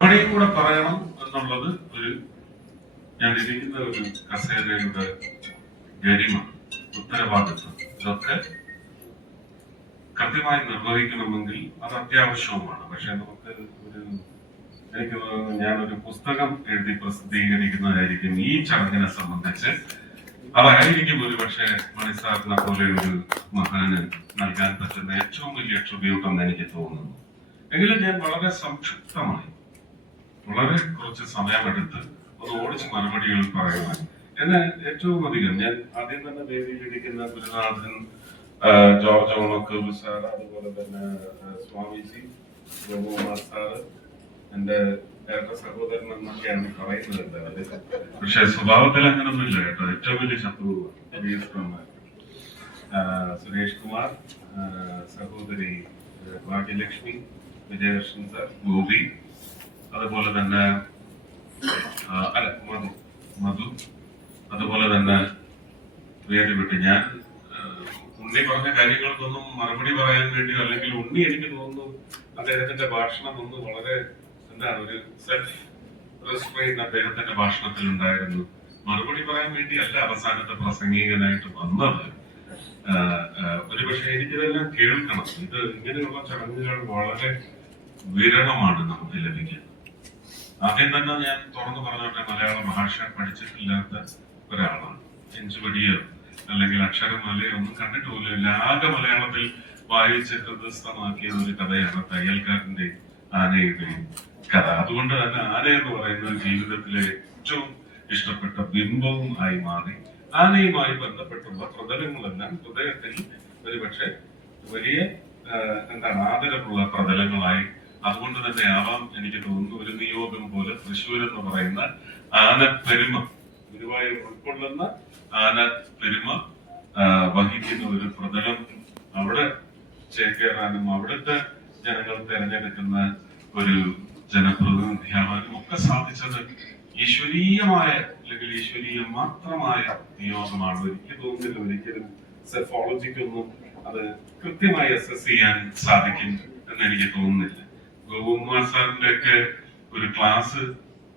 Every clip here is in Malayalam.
അവിടെയും കൂടെ പറയണം എന്നുള്ളത് ഒരു ഞാൻ ഇരിക്കുന്ന ഒരു കസേരയുടെ ഗരിമ, ഉത്തരവാദിത്വം ഇതൊക്കെ കൃത്യമായി നിർവഹിക്കണമെങ്കിൽ അത് അത്യാവശ്യവുമാണ്. പക്ഷെ നമുക്ക് എനിക്ക് തോന്നുന്നു ഞാനൊരു പുസ്തകം എഴുതി പ്രസിദ്ധീകരിക്കുന്നതായിരിക്കും ഈ ചടങ്ങിനെ സംബന്ധിച്ച്. അതായിരിക്കും ഒരു പക്ഷേ മണിസാറിനെ പോലെ ഒരു മഹാന് നൽകാൻ പറ്റുന്ന ഏറ്റവും വലിയ ട്രിബ്യൂട്ട് എന്ന് എനിക്ക് തോന്നുന്നു. എങ്കിലും ഞാൻ വളരെ സംക്ഷിപ്തമായി വളരെ കുറച്ച് സമയമെടുത്ത് ഒന്ന് ഓടിച്ച് മറുപടികൾ പറയുവാൻ എന്നെ ഏറ്റവും അധികം ഞാൻ ആദ്യം തന്നെ വേദിയിലിരിക്കുന്ന ഗുരുനാഥൻ ജോർജ് ഓണക്കൂർ സാർ, അതുപോലെ തന്നെ സ്വാമിജി ഗോകുമാർ സാറ്, എന്റെ ഏട്ട സഹോദരൻ എന്നൊക്കെയാണ് പറയുന്നത്. പക്ഷെ സ്വഭാവത്തിൽ അങ്ങനൊന്നുമില്ല കേട്ടോ. ഏറ്റവും വലിയ ശത്രുവാണ് സുരേഷ് കുമാർ, സഹോദരി ഭാഗ്യലക്ഷ്മി, വിജയകൃഷ്ണൻ സാർ, ഗോപി, അതുപോലെ തന്നെ മധു, അതുപോലെ തന്നെ വേദി വിട്ട് ഞാൻ ഉണ്ണി പറഞ്ഞ കാര്യങ്ങൾക്കൊന്നും മറുപടി പറയാൻ വേണ്ടിയോ അല്ലെങ്കിൽ ഉണ്ണി എനിക്ക് തോന്നുന്നു അദ്ദേഹത്തിന്റെ ഭാഷണം ഒന്ന് വളരെ എന്താണ് ഒരു സെൽഫ് റെസ്ട്രെയിൻ അദ്ദേഹത്തിന്റെ ഭാഷണത്തിൽ ഉണ്ടായിരുന്നു. മറുപടി പറയാൻ വേണ്ടിയല്ല അവസാനത്തെ പ്രസംഗികനായിട്ട് വന്നത്. ഒരുപക്ഷെ എനിക്കിതെല്ലാം കേൾക്കണം. ഇത് ഇങ്ങനെയുള്ള ചടങ്ങുകൾ വളരെ വിരളമാണ് നമുക്ക് ലഭിക്കുന്നത്. ആദ്യം തന്നെ ഞാൻ തുറന്നു പറഞ്ഞോട്ടെ, മലയാള ഭാഷ പഠിച്ചിട്ടില്ലാത്ത ഒരാളാണ്. ചെഞ്ചുപടിയോ അല്ലെങ്കിൽ അക്ഷരമാലയോ ഒന്നും കണ്ടിട്ട് പോലുമില്ല. ആകെ മലയാളത്തിൽ വായിച്ച് ഹൃദയസ്ഥമാക്കിയ ഒരു കഥയാണ് തയ്യൽക്കാരന്റെ ആനയുടെയും കഥ. അതുകൊണ്ട് തന്നെ ആന എന്ന് പറയുന്നത് ജീവിതത്തിലെ ഏറ്റവും ഇഷ്ടപ്പെട്ട ബിംബവും ആയി മാറി. ആനയുമായി ബന്ധപ്പെട്ടുള്ള പ്രതലങ്ങളെല്ലാം ഹൃദയത്തിൽ ഒരുപക്ഷെ വലിയ ആദരവുള്ള പ്രതലങ്ങളായി. അതുകൊണ്ട് തന്നെ ആവാം എനിക്ക് തോന്നുന്നു ഒരു നിയോഗം പോലെ തൃശ്ശൂർ എന്ന് പറയുന്ന ആന പെരുമ, ഗുരുവായൂർ ഉൾക്കൊള്ളുന്ന ആന പെരുമ വഹിക്കുന്ന ഒരു പ്രതലം അവിടെ ചേക്കേറാനും അവിടുത്തെ ജനങ്ങൾ തിരഞ്ഞെടുക്കുന്ന ഒരു ജനപ്രതിനിധിയാവാനും ഒക്കെ സാധിച്ചത് ഈശ്വരീയമായ അല്ലെങ്കിൽ ഈശ്വരീയം മാത്രമായ നിയോഗമാണ്. എനിക്ക് തോന്നുന്നില്ല ഒരിക്കലും സെഫോളജിക്കൊന്നും അത് കൃത്യമായി അസസ് ചെയ്യാൻ സാധിക്കും എന്ന് എനിക്ക് തോന്നുന്നില്ല. ഗോകുമാർ സാറിന്റെ ഒക്കെ ഒരു ക്ലാസ്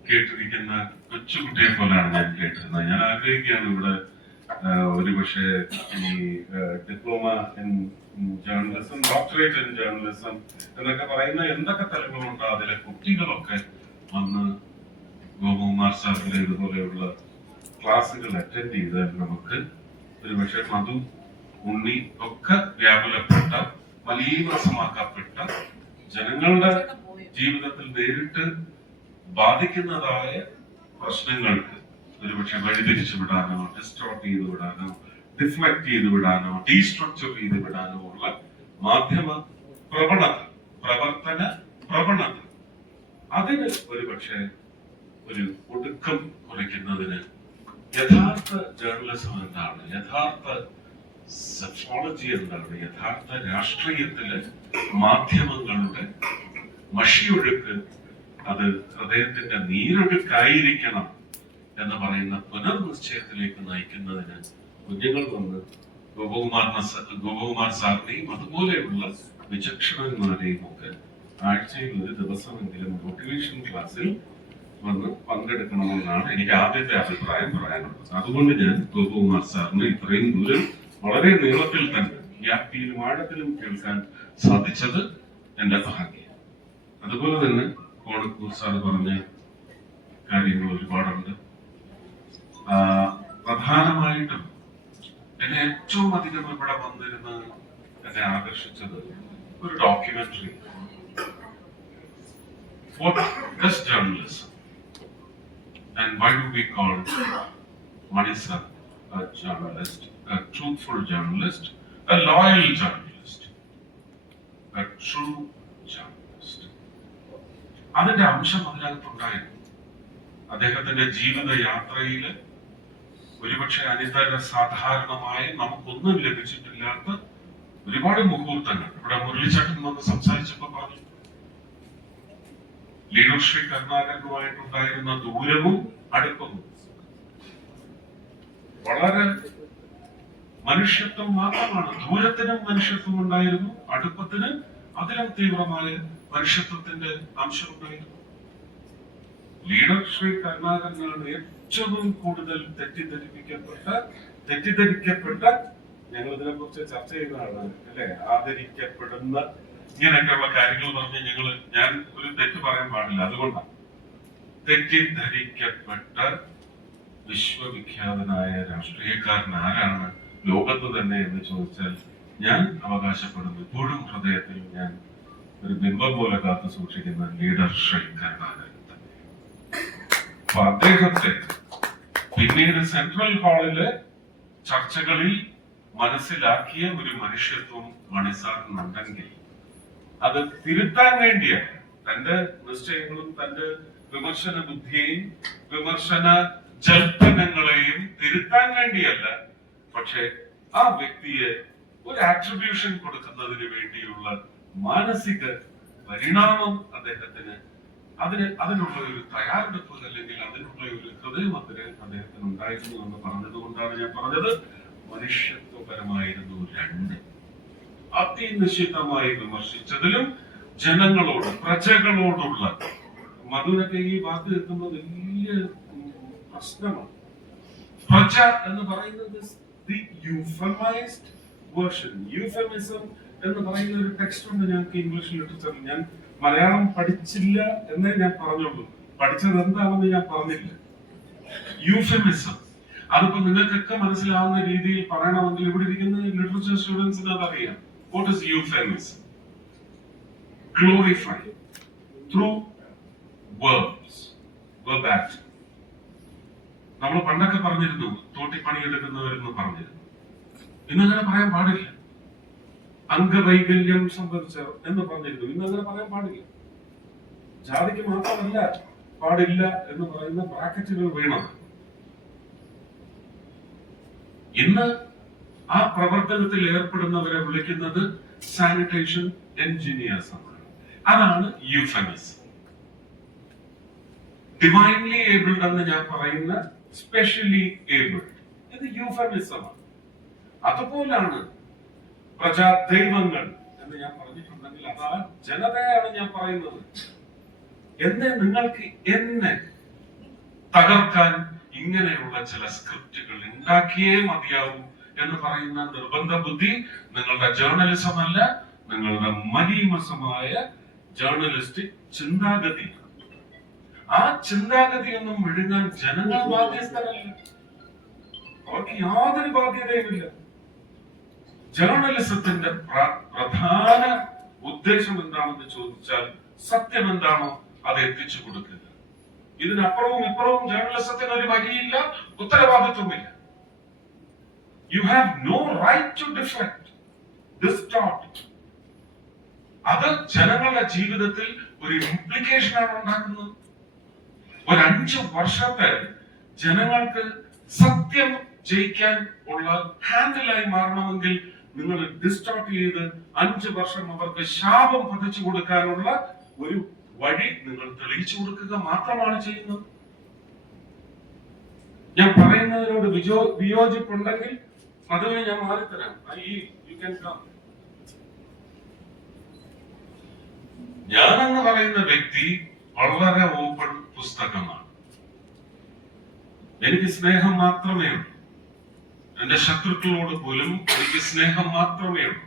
കേട്ടിരിക്കുന്ന കൊച്ചുകുട്ടിയെ പോലെയാണ് ഞാൻ കേട്ടിരുന്നത്. ഞാൻ ആഗ്രഹിക്കുകയാണ് ഇവിടെ ഒരുപക്ഷെ ഈ diploma in journalism, doctorate in journalism എന്നൊക്കെ പറയുന്ന എന്തൊക്കെ തലങ്ങളുണ്ടോ അതിലെ കുട്ടികളൊക്കെ വന്ന് ഗോകുമാർ സാറിന്റെ ഇതുപോലെയുള്ള ക്ലാസ്സുകൾ അറ്റൻഡ് ചെയ്താൽ നമുക്ക് ഒരുപക്ഷെ മധു, ഉണ്ണി ഒക്കെ വ്യാകുലപ്പെട്ട മലീമസമാക്കപ്പെട്ട ജനങ്ങളുടെ ജീവിതത്തിൽ നേരിട്ട് ബാധിക്കുന്നതായ പ്രശ്നങ്ങൾക്ക് ഒരുപക്ഷെ വഴിതിരിച്ചു വിടാനോ ഡിസ്റ്റോർട്ട് ചെയ്ത് വിടാനോ ഡിഫ്ലക്ട് ചെയ്ത് വിടാനോ ഡീസ്ട്രക്ചർ ചെയ്ത് വിടാനോ ഉള്ള മാധ്യമ പ്രവർത്തന പ്രവണത അതിന് ഒരുപക്ഷെ ഒരു ഒടുക്കം കുറിക്കുന്നതിന് യഥാർത്ഥ ജേർണലിസം എന്താണ്, യഥാർത്ഥ സെഫോളജി എന്താണ്, യഥാർത്ഥ രാഷ്ട്രീയത്തിലെ മാധ്യമങ്ങളുടെ മഷിയൊഴുക്ക് അത് ഹൃദയത്തിന്റെ നീരൊഴുക്കായിരിക്കണം എന്ന് പറയുന്ന പുനർനിശ്ചയത്തിലേക്ക് നയിക്കുന്നതിന് കുഞ്ഞുങ്ങൾ വന്ന് ഗോപകുമാർ സാറിനെയും അതുപോലെയുള്ള വിചക്ഷണന്മാരെയും ഒക്കെ ആഴ്ചയിൽ ഒരു ദിവസമെങ്കിലും മോട്ടിവേഷൻ ക്ലാസ്സിൽ വന്ന് പങ്കെടുക്കണമെന്നാണ് എനിക്ക് ആദ്യത്തെ അഭിപ്രായം പറയാനുള്ളത്. അതുകൊണ്ട് ഞാൻ ഗോപകുമാർ സാറിന് ഇത്രയും ദൂരം വളരെ നീളത്തിൽ തന്നെ വ്യാപ്തിയിലും ആഴത്തിലും കേൾക്കാൻ സാധിച്ചത് എന്റെ ഭാഗ്യം. അതുപോലെ തന്നെ കോണക്കൂർ സാർ പറഞ്ഞ കാര്യങ്ങൾ ഒരുപാടുണ്ട്. പ്രധാനമായിട്ടും എന്നെ ഏറ്റവും അധികം ഇവിടെ വന്നിരുന്ന് എന്നെ ആകർഷിച്ചത് ഒരു documentary. What is journalism and why do we call Mani sir a journalist, a truthful journalist, a loyal journalist, a true journalist? അതിന്റെ അംശം അതിനകത്തുണ്ടായിരുന്നു. അദ്ദേഹത്തിന്റെ ജീവിത യാത്രയില് ഒരുപക്ഷെ അനിതര സാധാരണമായ നമുക്കൊന്നും ലഭിച്ചിട്ടില്ലാത്ത ഒരുപാട് മുഹൂർത്തങ്ങൾ ഇവിടെ മുരളിച്ചേട്ടൻ വന്ന് സംസാരിച്ചപ്പോ പറഞ്ഞു. ലീഡർശ്രീ കരുണാകരനുമായിട്ടുണ്ടായിരുന്ന ദൂരവും അടുപ്പവും വളരെ മനുഷ്യത്വം മാത്രമാണ്. ദൂരത്തിനും മനുഷ്യത്വം ഉണ്ടായിരുന്നു, അടുപ്പത്തിന് അതിലും തീവ്രമായ മനുഷ്യത്വത്തിന്റെ അംശം ഉണ്ടായിരുന്നു. ലീഡർ ശ്രീ കരുണാകരനാണ് ഏറ്റവും കൂടുതൽ തെറ്റിദ്ധരിക്കപ്പെട്ട ഞങ്ങൾ ഇതിനെ കുറിച്ച് ചർച്ച ചെയ്യുന്നതാണ് അല്ലെ, ആദരിക്കപ്പെടുന്ന ഇങ്ങനെയൊക്കെയുള്ള കാര്യങ്ങൾ പറഞ്ഞ് ഞാൻ ഒരു തെറ്റ് പറയാൻ പാടില്ല, അതുകൊണ്ടാണ്. തെറ്റിദ്ധരിക്കപ്പെട്ട വിശ്വവിഖ്യാതനായ രാഷ്ട്രീയക്കാരൻ ആരാണ് ലോകത്ത് തന്നെ എന്ന് ചോദിച്ചാൽ ഞാൻ അവകാശപ്പെടുന്നു, ഇപ്പോഴും ഹൃദയത്തിൽ ഞാൻ ഒരു ബിംബം പോലെ കാത്തു സൂക്ഷിക്കുന്ന ലീഡർ ശ്രീ കരുണാകരൻ തന്നെ. അപ്പൊ അദ്ദേഹത്തെ പിന്നീട് സെൻട്രൽ ഹാളിലെ ചർച്ചകളിൽ മനസ്സിലാക്കിയ ഒരു മനുഷ്യത്വം മണിസാറിനുണ്ടെങ്കിൽ അത് തിരുത്താൻ വേണ്ടിയാണ്. തന്റെ നിശ്ചയങ്ങളും തന്റെ വിമർശന ബുദ്ധിയെയും വിമർശന ജൽപ്പനങ്ങളെയും തിരുത്താൻ വേണ്ടിയല്ല, പക്ഷെ ആ വ്യക്തിയെ ഒരു ആട്രിബ്യൂഷൻ കൊടുക്കുന്നതിന് വേണ്ടിയുള്ള മാനസിക പരിണാമം അദ്ദേഹത്തിന് അതിനുള്ള ഒരു തയ്യാറെടുപ്പ് അല്ലെങ്കിൽ അതിനുള്ള ഒരു ഹൃദയം അദ്ദേഹത്തിന് ഉണ്ടായിരുന്നു എന്ന് പറഞ്ഞതുകൊണ്ടാണ് ഞാൻ പറഞ്ഞത് മനുഷ്യത്വപരമായിരുന്നു. രണ്ട്, അതിനിശ്ചിതമായി വിമർശിച്ചതിലും ജനങ്ങളോട് പ്രജകളോടുള്ള, മധുരൊക്കെ ഈ വാക്ക് കേൾക്കുന്നത് വലിയ പ്രശ്നമാണ്. പ്രജ എന്ന് പറയുന്നത് യൂഫമിസം എന്ന് പറയുന്ന ഒരു ടെക്സ്റ്റ് ഉണ്ട് ഞങ്ങൾക്ക് ഇംഗ്ലീഷ് ലിറ്ററേച്ചറിൽ. ഞാൻ മലയാളം പഠിച്ചില്ല എന്നേ ഞാൻ പറഞ്ഞുള്ളൂ, പഠിച്ചത് എന്താണെന്ന് ഞാൻ പറഞ്ഞില്ല. യൂഫമിസം, അതിപ്പോ നിങ്ങൾക്കൊക്കെ മനസ്സിലാവുന്ന രീതിയിൽ പറയണമെങ്കിൽ ഇവിടെ ഇരിക്കുന്ന ലിറ്ററേച്ചർ സ്റ്റുഡൻസിന് അതറിയാം. What is euphemism? Glorify through verbs, verbatim. നമ്മൾ പണ്ടൊക്കെ പറഞ്ഞിരുന്നു തോട്ടിപ്പണി എടുക്കുന്നവരെന്ന് പറഞ്ഞിരുന്നു. ഇന്നങ്ങനെ പറയാൻ പാടില്ല. അംഗവൈകല്യം സംഭവിച്ച എന്ന് പറഞ്ഞിരുന്നു, ഇന്നങ്ങനെ പറയാൻ പാടില്ല. ജാതിക്ക് മാത്രമല്ല പാടില്ല എന്ന് പറയുന്ന ബ്രാക്കറ്റുകൾ വേണം. ഇന്ന് ആ പ്രവർത്തനത്തിൽ ഏർപ്പെടുന്നവരെ വിളിക്കുന്നത് സാനിറ്റേഷൻ എൻജിനീയേഴ്സ് ആണ്. അതാണ് യൂഫമിസം. ഡിവൈൻലി ഏബിൾഡ് എന്ന് ഞാൻ പറയുന്ന സ്പെഷ്യലി ഏബിൾഡ്, ഇത് യൂഫമിസമാണ്. അതുപോലാണ് പ്രജാദൈവങ്ങൾ എന്ന് ഞാൻ പറഞ്ഞിട്ടുണ്ടെങ്കിൽ അത് ആ ജനതയാണ് ഞാൻ പറയുന്നത്. നിങ്ങൾക്ക് എന്നെ തകർക്കാൻ ഇങ്ങനെയുള്ള ചില സ്ക്രിപ്റ്റുകൾ ഉണ്ടാക്കിയേ മതിയാവൂ എന്ന് പറയുന്ന നിർബന്ധ ബുദ്ധി നിങ്ങളുടെ ജേർണലിസം അല്ല, നിങ്ങളുടെ മലീമസമായ ജേർണലിസ്റ്റിക് ചിന്താഗതി. ആ ചിന്താഗതിയൊന്നും വിഴുങ്ങാൻ ജനങ്ങൾ ബാധ്യസ്ഥരല്ല, അവർക്ക് യാതൊരു ബാധ്യതയുമില്ല. ജേർണലിസത്തിന്റെ പ്രധാന ഉദ്ദേശം എന്താണെന്ന് ചോദിച്ചാൽ സത്യം എന്താണോ അത് എത്തിച്ചു കൊടുക്കുക. ഇതിനപ്പുറവും ഇപ്പുറവും ജേർണലിസത്തിന് ഒരു വഴിയില്ല, ഉത്തരവാദിത്വമില്ല. You have no right to defect, distort. അത് ജനങ്ങളുടെ ജീവിതത്തിൽ ഒരു ഇംപ്ലിക്കേഷൻ ആണ് ഉണ്ടാക്കുന്നത്. ഒരു 5 വർഷത്തെ ജനങ്ങൾക്ക് സത്യം ജയിക്കാൻ ഉള്ള ഹാൻഡിലായി മാറണമെങ്കിൽ നിങ്ങൾ ഡിസ്റ്റോർട്ട് ചെയ്ത് 5 വർഷം അവർക്ക് ശാപം പതിച്ചു കൊടുക്കാനുള്ള ഒരു വഴി നിങ്ങൾ തെളിയിച്ചു കൊടുക്കുക മാത്രമാണ് ചെയ്യുന്നത്. ഞാൻ പറയുന്നതിനോട് വിയോജിപ്പുണ്ടെങ്കിൽ അതുവഴി ഞാൻ മാറിത്തരാം. ഞാനെന്ന് പറയുന്ന വ്യക്തി വളരെ ഓപ്പൺ പുസ്തകമാണ്. എനിക്ക് സ്നേഹം മാത്രമേ ഉള്ളൂ. എന്റെ ശത്രുക്കളോട് പോലും എനിക്ക് സ്നേഹം മാത്രമേ ഉള്ളൂ.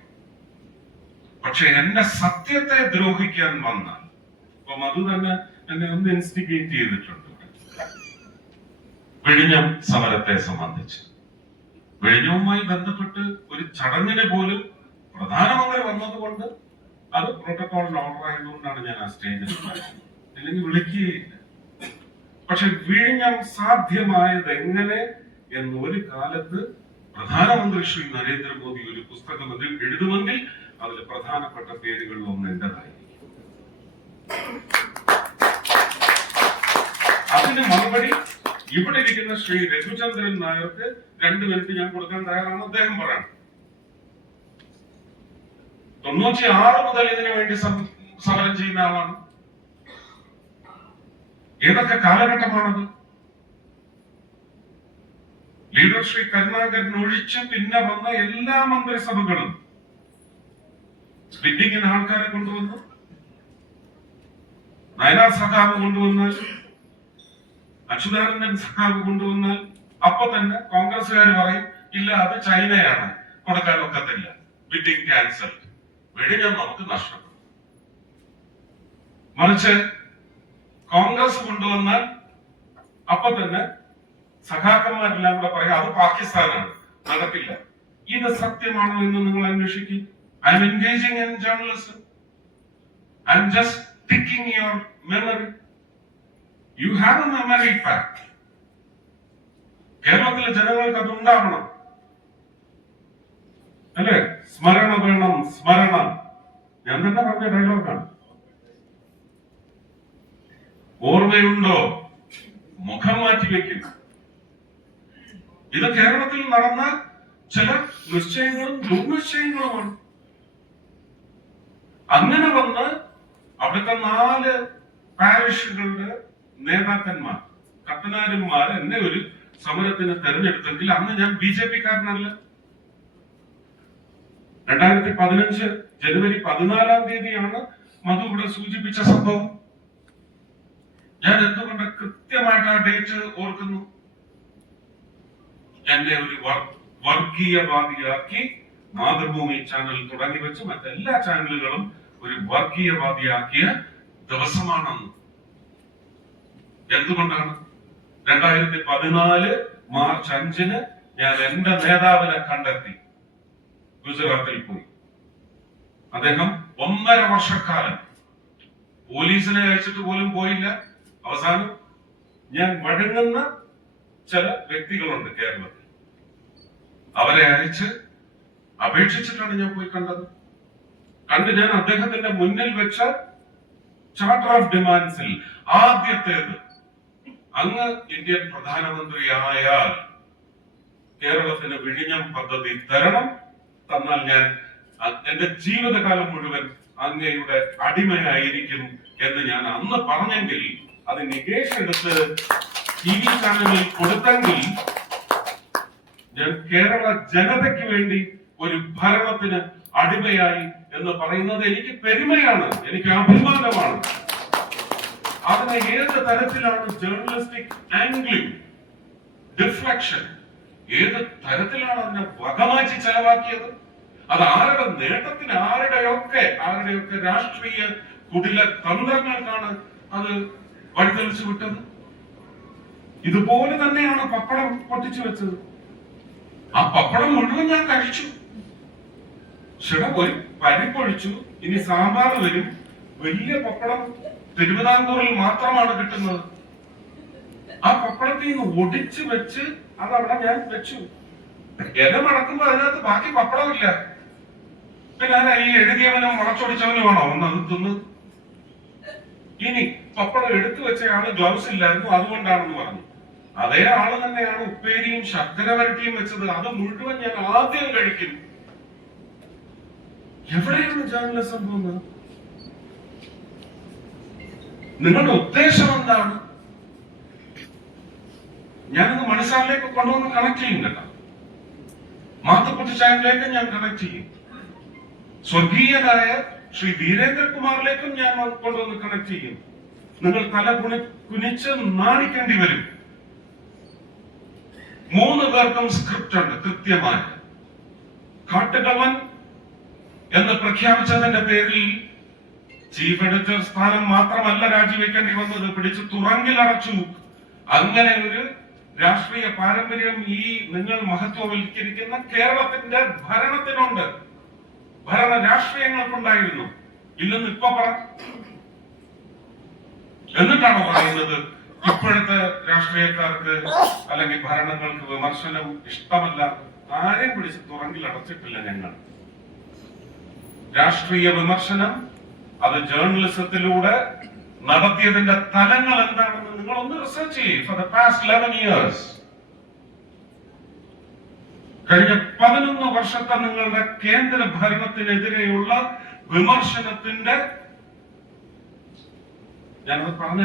പക്ഷെ എന്റെ സത്യത്തെ ദ്രോഹിക്കാൻ വന്നാൽ, അപ്പൊ അത് തന്നെ എന്നെ ഒന്ന് ഇൻസ്റ്റിഗേറ്റ് ചെയ്തിട്ടുണ്ട്. വിഴിഞ്ഞം സമരത്തെ സംബന്ധിച്ച് വിഴിഞ്ഞവുമായി ബന്ധപ്പെട്ട് ഒരു ചടങ്ങിന് പോലും പ്രധാനമന്ത്രി വന്നതുകൊണ്ട് അത് പ്രോട്ടോകോളിൽ ഓർഡർ ആയതുകൊണ്ടാണ് ഞാൻ ആ സ്റ്റേജിൽ പറയുന്നത്, അല്ലെങ്കിൽ വിളിക്കുകയില്ല. പക്ഷെ വിഴിഞ്ഞം സാധ്യമായത് എങ്ങനെ എന്ന് ഒരു കാലത്ത് പ്രധാനമന്ത്രി ശ്രീ നരേന്ദ്രമോദി ഒരു പുസ്തകം എഴുതുമെങ്കിൽ അതിൽ പ്രധാനപ്പെട്ട പേരുകളിൽ ഒന്ന് എന്റേതായിരിക്കും. അതിന് മറുപടി ഇവിടെ ഇരിക്കുന്ന ശ്രീ രഘുചന്ദ്രൻ നായർക്ക് 2 മിനിറ്റ് ഞാൻ കൊടുക്കാൻ തയ്യാറാണ്. അദ്ദേഹം പറയണം. 96 മുതൽ ഇതിനു വേണ്ടി സമരം ചെയ്യുന്ന ആളാണ്. ഏതൊക്കെ കാലഘട്ടമാണത്? ലീഡർ ശ്രീ കരുണാകരൻ ഒഴിച്ച് പിന്നെ വന്ന എല്ലാ മന്ത്രിസഭകളും സ്പിറ്റിങ്ങിന് ആൾക്കാരെ കൊണ്ടുവന്നു, നയനാർ സഖാവ് കൊണ്ടുവന്നാൽ അച്യുതാനന്ദൻ സഖാവ് കൊണ്ടുവന്നാൽ അപ്പൊ തന്നെ കോൺഗ്രസ്സുകാർ പറയും ഇല്ല അത് ചൈനയാണ്, കൊടുക്കാൻ ഒക്കത്തില്ല, ബിഡിങ് ക്യാൻസൽ, വെടിഞ്ഞാൽ നമുക്ക് നഷ്ടപ്പെടും. മറിച്ച് കോൺഗ്രസ് കൊണ്ടുവന്നാൽ അപ്പൊ തന്നെ സഖാക്കന്മാരെല്ലാം കൂടെ പറയാം അത് പാകിസ്ഥാനാണ്, നടക്കില്ല. ഇത് സത്യമാണോ എന്ന് നിങ്ങൾ അന്വേഷിക്കും. I am engaging in journalism. I am just ticking your memory. You have a memory pack. കേരളത്തിലെ ജനങ്ങൾക്ക് അത് ഉണ്ടാവണം, അല്ലേ? സ്മരണ വേണം, സ്മരണ. ഞാൻ തന്നെ പറഞ്ഞ ഡയലോഗാണ്. ഓർമ്മയുണ്ടോ? മുഖം മാറ്റി വയ്ക്കുന്നു. ഇത് കേരളത്തിൽ നടന്ന ചില നിശ്ചയങ്ങളും ദുർനിശ്ചയങ്ങളുമാണ്. അങ്ങനെ വന്ന് അവിടുത്തെ 4 പാരിഷുകളുടെ നേതാക്കന്മാർ, കത്തനാരന്മാർ എന്നെ ഒരു സമരത്തിന് തെരഞ്ഞെടുത്തെങ്കിൽ അന്ന് ഞാൻ BJP കാരനല്ല. 2015 ജനുവരി 14 തീയതിയാണ് മധു ഇവിടെ സൂചിപ്പിച്ച സംഭവം. ഞാൻ എന്തുകൊണ്ട് കൃത്യമായിട്ട് ആ ഡേറ്റ് ഓർക്കുന്നു? എന്നെ ഒരു വർഗീയവാദിയാക്കി മാതൃഭൂമി ചാനൽ തുടങ്ങി വെച്ച് മറ്റെല്ലാ ചാനലുകളും ഒരു വർഗീയവാദിയാക്കിയ ദിവസമാണെന്ന്. എന്തുകൊണ്ടാണ്? 2014 മാർച്ച് 5-ന് ഞാൻ എന്റെ നേതാവിനെ കണ്ടെത്തി ഗുജറാത്തിൽ പോയി. അദ്ദേഹം 1.5 വർഷക്കാലം പോലീസിനെ അയച്ചിട്ട് പോലും പോയില്ല. അവസാനം ഞാൻ വഴങ്ങുന്ന ചില വ്യക്തികളുണ്ട് കേരളത്തിൽ, അവരെ അയച്ച് അപേക്ഷിച്ചിട്ടാണ് ഞാൻ പോയി കണ്ടത്. കണ്ട് ഞാൻ അദ്ദേഹത്തിന്റെ മുന്നിൽ വെച്ച ചാർട്ടർ ഓഫ് ഡിമാൻഡ്സിൽ ആദ്യത്തേത്, അങ്ങ് ഇന്ത്യൻ പ്രധാനമന്ത്രിയായാൽ കേരളത്തിന് വിഴിഞ്ഞം പദ്ധതി തരണം, തന്നാൽ ഞാൻ എന്റെ ജീവിതകാലം മുഴുവൻ അങ്ങയുടെ അടിമയായിരിക്കും എന്ന് ഞാൻ അന്ന് പറഞ്ഞെങ്കിൽ, അത് നികേഷ് എടുത്ത് TV ചാനലിൽ കൊടുത്തെങ്കിൽ, ഞാൻ കേരള ജനതയ്ക്ക് വേണ്ടി ഒരു ഭരണത്തിന് അടിമയായി എന്ന് പറയുന്നത് എനിക്ക് പെരുമയാണ്, എനിക്ക് അഭിമാനമാണ്. അതിനെ ഏത് തരത്തിലാണ് ജേർണലിസ്റ്റിക് ആംഗിളിംഗ്, ഡിഫ്ലക്ഷൻ, ഏത് തരത്തിലാണ് അതിനെ വകമാറ്റി ചെലവാക്കിയത്? അത് ആരുടെ നേട്ടത്തിന്, ആരുടെയൊക്കെ രാഷ്ട്രീയ കുടില തന്ത്രങ്ങൾക്കാണ് അത് വഴിതെളിച്ചു വിട്ടത്? ഇതുപോലെ തന്നെയാണ് പപ്പടം പൊട്ടിച്ചു വെച്ചത്. ആ പപ്പടം മുഴുവൻ ഞാൻ കഴിച്ചു. ഒരു പരിപ്പൊഴിച്ചു, ഇനി സാമ്പാർ വരും. വലിയ പപ്പടം തിരുവിതാംകൂറിൽ മാത്രമാണ് കിട്ടുന്നത്. ആ പപ്പടത്തിൽ നിന്ന് ഒടിച്ചു വെച്ച് അതവിടെ ഞാൻ വെച്ചു. ഇല മടക്കുമ്പോ അതിനകത്ത് ബാക്കി പപ്പടമില്ല. പിന്നെ ഈ എഴുതിയവനും മുളച്ചൊടിച്ചവനുമാണോ ഒന്ന് അത് തിന്ന്? ഇനി പപ്പടം എടുത്തു വെച്ചയാള് ഗ്ലൗസ് ഇല്ലായിരുന്നു, അതുകൊണ്ടാണെന്ന് പറഞ്ഞു. അതേ ആള് തന്നെയാണ് ഉപ്പേരിയും ശർക്കര വരട്ടിയും വെച്ചത്. അത് മുഴുവൻ ഞാൻ ആദ്യം കഴിക്കും. എവിടെയാണ് ജേർണലിസം പോകുന്നത്? നിങ്ങളുടെ ഉദ്ദേശം എന്താണ്? ഞാനത് മണിസാറിലേക്ക് കൊണ്ടുവന്ന് കണക്ട് ചെയ്യും കേട്ടോ. മാത്തുക്കുട്ടി ചാനലിലേക്ക് ഞാൻ കണക്ട് ചെയ്യും. സ്വർഗീയനായ ശ്രീ വീരേന്ദ്രകുമാറിലേക്കും ഞാൻ കൊണ്ടുവന്ന് കണക്ട് ചെയ്യും. നിങ്ങൾ തല കുനിച്ച് നാണിക്കേണ്ടി വരും. 3 പേർക്കും സ്ക്രിപ്റ്റ് ഉണ്ട് കൃത്യമായ. കാട്ടുകള്ളൻ എന്ന് പ്രഖ്യാപിച്ചതിന്റെ പേരിൽ ചീഫ് എഡിറ്റർ സ്ഥാനം മാത്രമല്ല രാജിവെക്കേണ്ടി വന്നത്, പിടിച്ച് തുറങ്കിലടച്ചു. അങ്ങനെ ഒരു രാഷ്ട്രീയ പാരമ്പര്യം ഈ നിങ്ങൾ മഹത്വവൽക്കരിക്കുന്ന കേരളത്തിന്റെ ഭരണത്തിനുണ്ട്, ഭരണ രാഷ്ട്രീയങ്ങൾക്കുണ്ടായിരുന്നു. ഇല്ലെന്ന് ഇപ്പൊ പറ. എന്നിട്ടാണോ പറയുന്നത് ഇപ്പോഴത്തെ രാഷ്ട്രീയക്കാർക്ക് അല്ലെങ്കിൽ ഭരണങ്ങൾക്ക് വിമർശനം ഇഷ്ടമല്ല? ആരെയും പിടിച്ച് തുറങ്കിൽ അടച്ചിട്ടില്ല ഞങ്ങൾ. രാഷ്ട്രീയ വിമർശനം അത് ജേർണലിസത്തിലൂടെ നടത്തിയതിന്റെ തലങ്ങൾ എന്താണെന്ന് നിങ്ങൾ ഒന്ന് റിസർച്ച് ചെയ്യും. ഫോർ ദ പാസ്റ്റ് 11 years, കഴിഞ്ഞ 11 വർഷത്തെ നിങ്ങളുടെ കേന്ദ്ര ഭരണത്തിനെതിരെയുള്ള വിമർശനത്തിന്റെ, ഞാനത് പറഞ്ഞ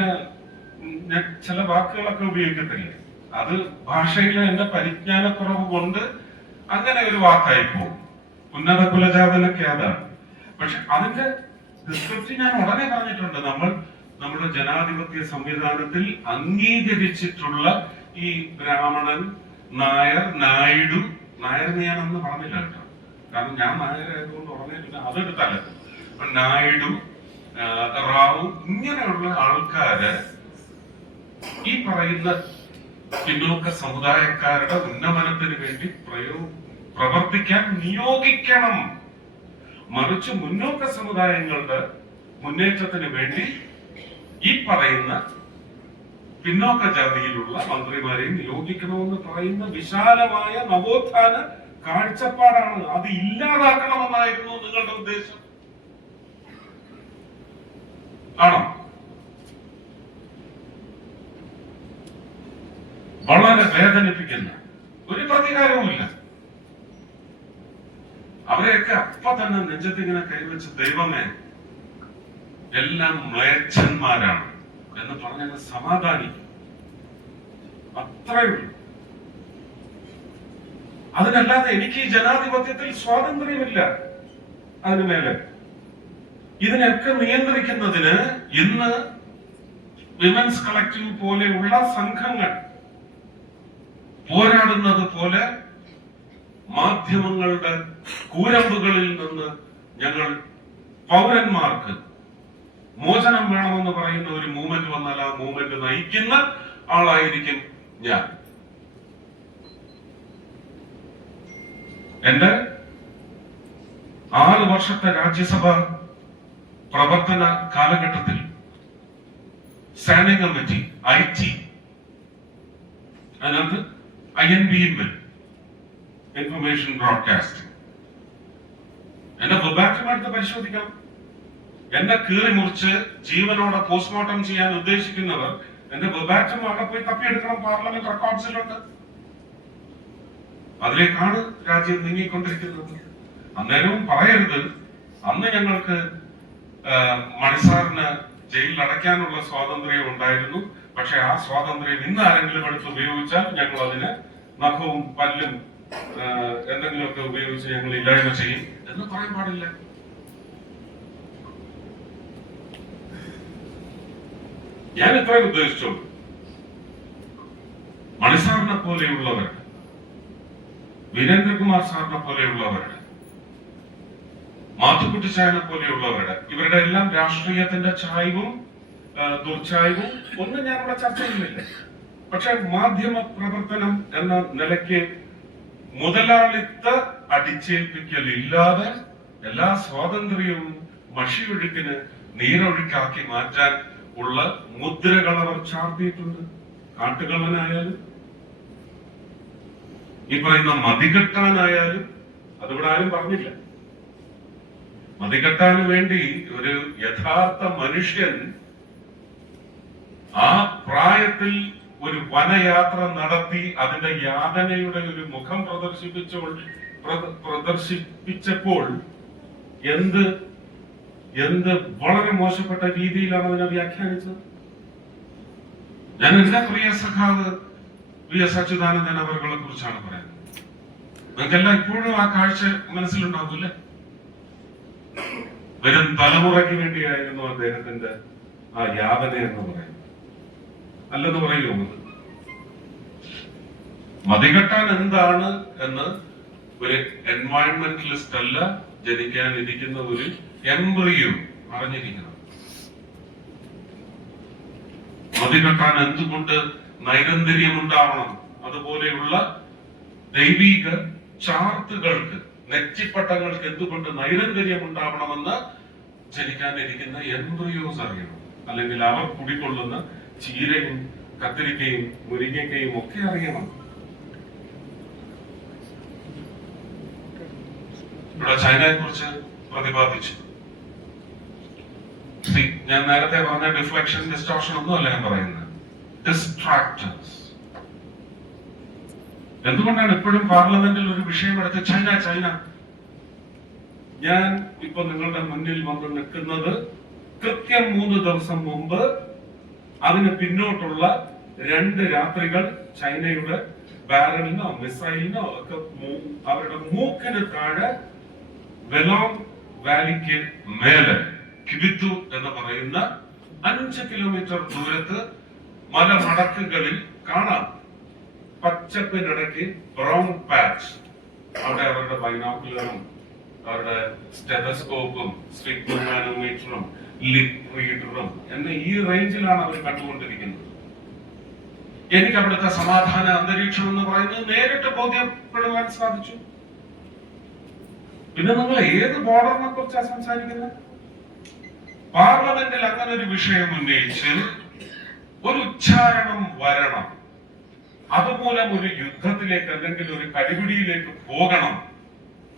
ചില വാക്കുകളൊക്കെ ഉപയോഗിക്കത്തില്ല, അത് ഭാഷയിലെ എന്റെ പരിജ്ഞാനക്കുറവ് കൊണ്ട് അങ്ങനെ ഒരു വാക്കായി പോകും. ഉന്നത കുലജാതനൊക്കെ അതാണ്. പക്ഷെ അതിന്റെ ഡിസ്ക്രിപ്റ്റ് ഞാൻ ഉടനെ പറഞ്ഞിട്ടുണ്ട്. നമ്മൾ നമ്മുടെ ജനാധിപത്യ സംവിധാനത്തിൽ അംഗീകരിച്ചിട്ടുള്ള ഈ ബ്രാഹ്മണൻ, നായർ, നായിഡു, നായർ ഞാൻ അന്ന് പറഞ്ഞില്ല കേട്ടോ, കാരണം ഞാൻ നായരായതുകൊണ്ട് പറഞ്ഞിട്ടില്ല, അതെടുത്തല്ല. നായിഡു, റാവു, ഇങ്ങനെയുള്ള ആൾക്കാര് ഈ പറയുന്ന പിന്നോക്ക സമുദായക്കാരുടെ ഉന്നമനത്തിന് വേണ്ടി പ്രവർത്തിക്കാൻ നിയോഗിക്കണം. മറിച്ച് മുന്നോക്ക സമുദായങ്ങളുടെ മുന്നേറ്റത്തിന് വേണ്ടി ഈ പറയുന്ന പിന്നോക്ക ജാതിയിലുള്ള മന്ത്രിമാരെയും നിയോഗിക്കണമെന്ന് പറയുന്ന വിശാലമായ നവോത്ഥാന കാഴ്ചപ്പാടാണ്. അത് ഇല്ലാതാക്കണമെന്നായിരുന്നു നിങ്ങളുടെ ഉദ്ദേശം ആണോ? വളരെ വേദനിപ്പിക്കുന്ന ഒരു പ്രതികാരവുമില്ല. അവരെയൊക്കെ അപ്പൊ തന്നെ നെഞ്ചത്തിങ്ങനെ കൈവച്ച് ദൈവമേ എല്ലാം മ്ലേച്ഛന്മാരാണ് എന്ന് പറഞ്ഞങ്ങ് സമാധാനിക്കും. അത്രയുള്ളൂ. അതിനല്ലാതെ എനിക്ക് ഈ ജനാധിപത്യത്തിൽ സ്വാതന്ത്ര്യമില്ല. അതിനു മേലെ ഇതിനൊക്കെ നിയന്ത്രിക്കുന്നതിന് ഇന്ന് വിമൻസ് കളക്റ്റീവ് പോലെയുള്ള സംഘങ്ങൾ പോരാടുന്നത് പോലെ മാധ്യമങ്ങളുടെ കൂരമ്പുകളിൽ നിന്ന് ഞങ്ങൾ പൗരന്മാർക്ക് മോചനം വേണമെന്ന് പറയുന്ന ഒരു മൂവ്മെന്റ് വന്നാൽ ആ മൂവ്മെന്റ് നയിക്കുന്ന ആളായിരിക്കും ഞാൻ. എന്റെ 6 വർഷത്തെ രാജ്യസഭ പ്രവർത്തന കാലഘട്ടത്തിൽ സ്റ്റാൻഡിംഗ് കമ്മിറ്റി, IT, അതിനകത്ത് INBM, ഇൻഫർമേഷൻ ബ്രോഡ്കാസ്റ്റിംഗ്, എന്റെ വെബാക്ടം എടുത്ത് പരിശോധിക്കാം. എന്നെ കീറി മുറിച്ച് ജീവനോടെ പോസ്റ്റ്മോർട്ടം ചെയ്യാൻ ഉദ്ദേശിക്കുന്നവർ എന്റെ വെബാക്ടം അവിടെ പോയി തപ്പിയെടുക്കണം. പാർലമെന്റ് റെക്കോർഡ്സിലുണ്ട്. അതിലേക്കാണ് രാജ്യം നീങ്ങിക്കൊണ്ടിരിക്കുന്നത്. അന്നേരവും പറയരുത് അന്ന് ഞങ്ങൾക്ക് മണിസാറിന് ജയിലിൽ അടയ്ക്കാനുള്ള സ്വാതന്ത്ര്യം ഉണ്ടായിരുന്നു, പക്ഷെ ആ സ്വാതന്ത്ര്യം ഇന്ന് ആരെങ്കിലും എടുത്ത് ഉപയോഗിച്ചാൽ ഞങ്ങൾ അതിന് നഖവും പല്ലും എന്തെങ്കിലുമൊക്കെ ഉപയോഗിച്ച് ഞങ്ങൾ ഇല്ലായ്മ ചെയ്യും എന്ന് പറയാൻ പാടില്ല. ഞാൻ ഇത്രയും ഉദ്ദേശിച്ചോളൂ. മണിസാറിനെ പോലെയുള്ളവർ, വീരേന്ദ്രകുമാർ സാറിനെ പോലെയുള്ളവരുടെ, മാത്തുക്കുട്ടിച്ചായനെ പോലെയുള്ളവരുടെ, ഇവരുടെ എല്ലാം രാഷ്ട്രീയത്തിന്റെ ചായ്വും ദുർച്ചായ്വും ഒന്നും ഞാനിവിടെ ചർച്ച ചെയ്യുന്നില്ല. പക്ഷെ മാധ്യമ പ്രവർത്തനം എന്ന നിലയ്ക്ക് മുതലാളിത്ത അടിച്ചേൽപ്പിക്കലില്ലാതെ എല്ലാ സ്വാതന്ത്ര്യവും മഷിയൊഴുക്കിന് നീരൊഴുക്കാക്കി മാറ്റാൻ ഉള്ള മുദ്രകൾ അവർ ചാർത്തിയിട്ടുണ്ട്. കാട്ടുകള്ളനായാലും ഈ പറയുന്ന മതികെട്ടാനായാലും, അതിവിടെ ആരും പറഞ്ഞില്ല. മതികെട്ടാന് വേണ്ടി ഒരു യഥാർത്ഥ മനുഷ്യൻ ആ പ്രായത്തിൽ ഒരു വനയാത്ര നടത്തി അതിന്റെ യാതനയുടെ ഒരു മുഖം പ്രദർശിപ്പിച്ചപ്പോൾ എന്ത് വളരെ മോശപ്പെട്ട രീതിയിലാണ് അതിനെ വ്യാഖ്യാനിച്ചത്. ഞാൻ എന്റെ പ്രിയ സഖാവ് VS അച്യുതാനന്ദൻ അവരെ കുറിച്ചാണ് പറയുന്നത്. നിങ്ങൾക്കെല്ലാം ഇപ്പോഴും ആ കാഴ്ച മനസ്സിലുണ്ടാകൂല്ലേ? വരും തലമുറയ്ക്ക് വേണ്ടിയായിരുന്നു അദ്ദേഹത്തിന്റെ ആ യാതന എന്ന് പറയുന്നത്. അല്ലെന്ന് പറയുമോ? മതികെട്ടാൻ എന്താണ് എന്ന് ഒരു എൻവയൺമെന്റലിസ്റ്റ് അല്ല, ജനിക്കാനിരിക്കുന്ന ഒരു എംബ്രിയോ അറിഞ്ഞിരിക്കണം. മതികെട്ടാൻ എന്തുകൊണ്ട് നൈരന്തര്യമുണ്ടാവണം, അതുപോലെയുള്ള ദൈവിക ചാർത്തുകൾക്ക്, നെറ്റിപ്പട്ടങ്ങൾക്ക് എന്തുകൊണ്ട് നൈരന്തര്യം ഉണ്ടാവണമെന്ന് ജനിക്കാനിരിക്കുന്ന എംബ്രിയോസ് അറിയണം. അല്ലെങ്കിൽ അവർ കുടികൊള്ളുന്ന ചീരയും കത്തിരിക്കയും മുരിങ്ങയ്ക്കയും ഒക്കെ അറിയണം. ഇവിടെ ചൈനയെ കുറിച്ച് പ്രതിപാദിച്ചു. ഞാൻ നേരത്തെ പറഞ്ഞ ഡിഫ്ലക്ഷൻ, ഡിസ്റ്റോർഷൻ ഒന്നുമല്ല ഞാൻ പറയുന്നത്, ഡിസ്ട്രാക്ടേഴ്സ്. എന്തുകൊണ്ടാണ് ഇപ്പോഴും പാർലമെന്റിൽ ഒരു വിഷയം എടുത്ത് ചൈന? ഞാൻ ഇപ്പൊ നിങ്ങളുടെ മുന്നിൽ വന്ന് നിൽക്കുന്നത് കൃത്യം 3 ദിവസം മുമ്പ് അതിന് പിന്നോട്ടുള്ള 2 രാത്രികൾ ചൈനയുടെ ബാരലിനോ മിസൈലിനോ ഒക്കെ അവരുടെ മൂക്കിന് താഴെ വെലോങ് വാലിക്ക് മേലെ കിബിത്തു എന്ന് പറയുന്ന 5 കിലോമീറ്റർ ദൂരത്ത് മലമടക്കുകളിൽ കാണാം പച്ചപ്പിനിടയ്ക്ക് ബ്രൗൺ പാച്ച്. അവിടെ അവരുടെ ബൈനോക്കുലറും അവരുടെ സ്റ്റെതസ്കോപ്പും സ്ഫിഗ്മോമാനോമീറ്ററും ലിപ് റീഡറും എന്ന ഈ റേഞ്ചിലാണ് അവർ കണ്ടുകൊണ്ടിരിക്കുന്നത്. എനിക്ക് അവിടുത്തെ സമാധാന അന്തരീക്ഷം എന്ന് പറയുന്നത് നേരിട്ട് ബോധ്യപ്പെടുവാൻ സാധിച്ചു. പിന്നെ നിങ്ങൾ ഏത് ബോർഡറിനെ കുറിച്ചാണ് സംസാരിക്കുന്നത്? പാർലമെന്റിൽ അങ്ങനെ ഒരു വിഷയം ഉന്നയിച്ച് ഒരു ഉച്ചാരണം വരണം, അതുമൂലം ഒരു യുദ്ധത്തിലേക്ക് അല്ലെങ്കിൽ ഒരു കടിപിടിയിലേക്ക് പോകണം,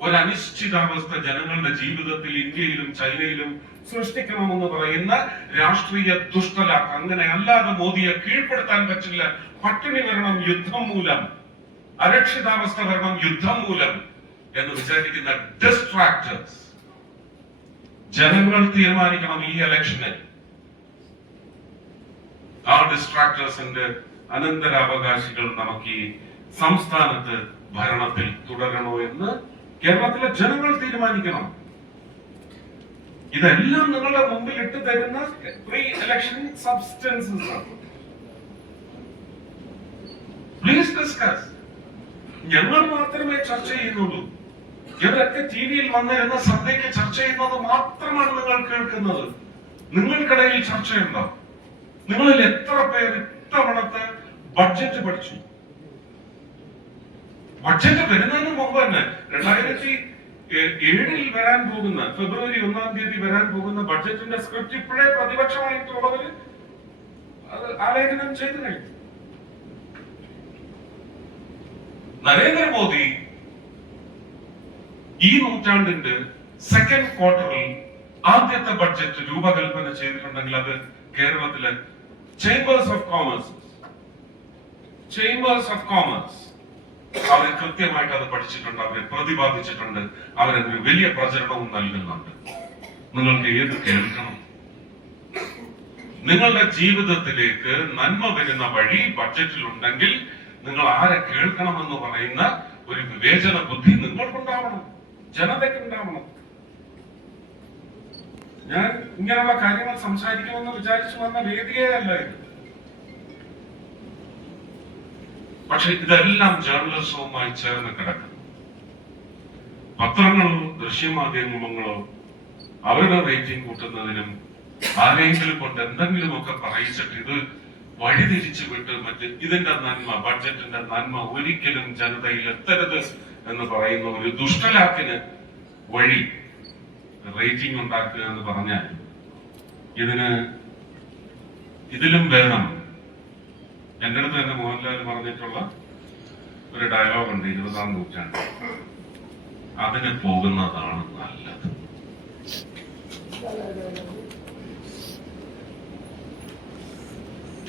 ഒരു അനിശ്ചിതാവസ്ഥ ജനങ്ങളുടെ ജീവിതത്തിൽ ഇന്ത്യയിലും ചൈനയിലും സൃഷ്ടിക്കണമെന്ന് പറയുന്ന രാഷ്ട്രീയ ദുഷ്ടലാക്ക്. അങ്ങനെ അല്ലാതെ മോദിയെ കീഴ്പ്പെടുത്താൻ പറ്റില്ല. പട്ടിണി വരണം യുദ്ധം മൂലം, അരക്ഷിതാവസ്ഥ വരണം യുദ്ധം മൂലം എന്ന് വിചാരിക്കുന്ന ഡിസ്ട്രാക്ടേഴ്സ്. ജനങ്ങൾ തീരുമാനിക്കണം ഈ ഇലക്ഷനിൽ ആ ഡിസ്ട്രാക്ടേഴ്സിന്റെ അനന്തരാവകാശികൾ നമുക്ക് ഈ സംസ്ഥാനത്ത് ഭരണത്തിൽ തുടരണോ എന്ന് കേരളത്തിലെ ജനങ്ങൾ തീരുമാനിക്കണം. ഇതെല്ലാം നിങ്ങളുടെ മുമ്പിൽ ഇട്ട് തരുന്ന പ്രീ ഇലക്ഷൻ സബ്സ്റ്റൻസസ് ആണ്. Please discuss. ഞങ്ങൾ മാത്രമേ ചർച്ച ചെയ്യുന്നുള്ളൂ. ഇവരൊക്കെ ടി വിയിൽ വന്നിരുന്ന സന്ധ്യയ്ക്ക് ചർച്ച ചെയ്യുന്നത് മാത്രമാണ് നിങ്ങൾ കേൾക്കുന്നത്. നിങ്ങൾക്കിടയിൽ ചർച്ചയുണ്ടോ? നിങ്ങളിൽ എത്ര പേർ ഇത്തവണത്തെ ബഡ്ജറ്റ് പഠിച്ചു? ബഡ്ജറ്റ് വരുന്നതിന് മുമ്പ് തന്നെ 2007 വരാൻ പോകുന്ന ഫെബ്രുവരി 1 തീയതി വരാൻ പോകുന്ന ബഡ്ജറ്റിന്റെ സ്ക്രിപ്റ്റ് ഇപ്പോഴേ പ്രതിപക്ഷമായിട്ടുള്ളവര് അത് ആലേഖനം ചെയ്തു കഴിഞ്ഞു. നരേന്ദ്രമോദി ഈ നൂറ്റാണ്ടിന്റെ സെക്കൻഡ് ക്വാർട്ടറിൽ ആദ്യത്തെ ബഡ്ജറ്റ് രൂപകൽപ്പന ചെയ്തിട്ടുണ്ടെങ്കിൽ അത് കേരളത്തിലെ ചേംബേഴ്സ് ഓഫ് കോമേഴ്സ് അവർ കൃത്യമായിട്ട് അത് പഠിച്ചിട്ടുണ്ട്, അവരെ പ്രതിപാദിച്ചിട്ടുണ്ട്, അവരൊരു വലിയ പ്രചരണവും നൽകുന്നുണ്ട്. നിങ്ങൾക്ക് ഏത് കേൾക്കണം? നിങ്ങളുടെ ജീവിതത്തിലേക്ക് നന്മ വരുന്ന വഴി ബഡ്ജറ്റിൽ ഉണ്ടെങ്കിൽ നിങ്ങൾ ആരെ കേൾക്കണമെന്ന് പറയുന്ന ഒരു വിവേചന ബുദ്ധി നിങ്ങൾക്കുണ്ടാവണം, ജനതയ്ക്കുണ്ടാവണം. ഞാൻ ഇങ്ങനെയുള്ള കാര്യങ്ങൾ സംസാരിക്കുമെന്ന് വിചാരിച്ചു വന്ന വേദിയേ അല്ല ഇത്. പക്ഷെ ഇതെല്ലാം ജേർണലിസവുമായി ചേർന്ന് കിടക്കുന്നു. പത്രങ്ങളോ ദൃശ്യമാധ്യമങ്ങളോ അവരുടെ റേറ്റിംഗ് കൂട്ടുന്നതിനും ആരെങ്കിലും കൊണ്ട് എന്തെങ്കിലുമൊക്കെ പറയിച്ചിട്ട് ഇത് വഴിതിരിച്ചു വിട്ട് മറ്റ് ഇതിന്റെ നന്മ, ബഡ്ജറ്റിന്റെ നന്മ ഒരിക്കലും ജനതയിൽ എത്തരുത് എന്ന് പറയുന്ന ഒരു ദുഷ്ടലാക്കിന് വഴി റേറ്റിംഗ് ഉണ്ടാക്കുക എന്ന് പറഞ്ഞാൽ ഇതിലും വേണം. എന്റെ അടുത്ത് തന്നെ മോഹൻലാൽ പറഞ്ഞിട്ടുള്ള ഒരു ഡയലോഗ് ഉണ്ട്, 20-ാം നൂറ്റാണ്ട് അതിന് പോകുന്നതാണ് നല്ലത്.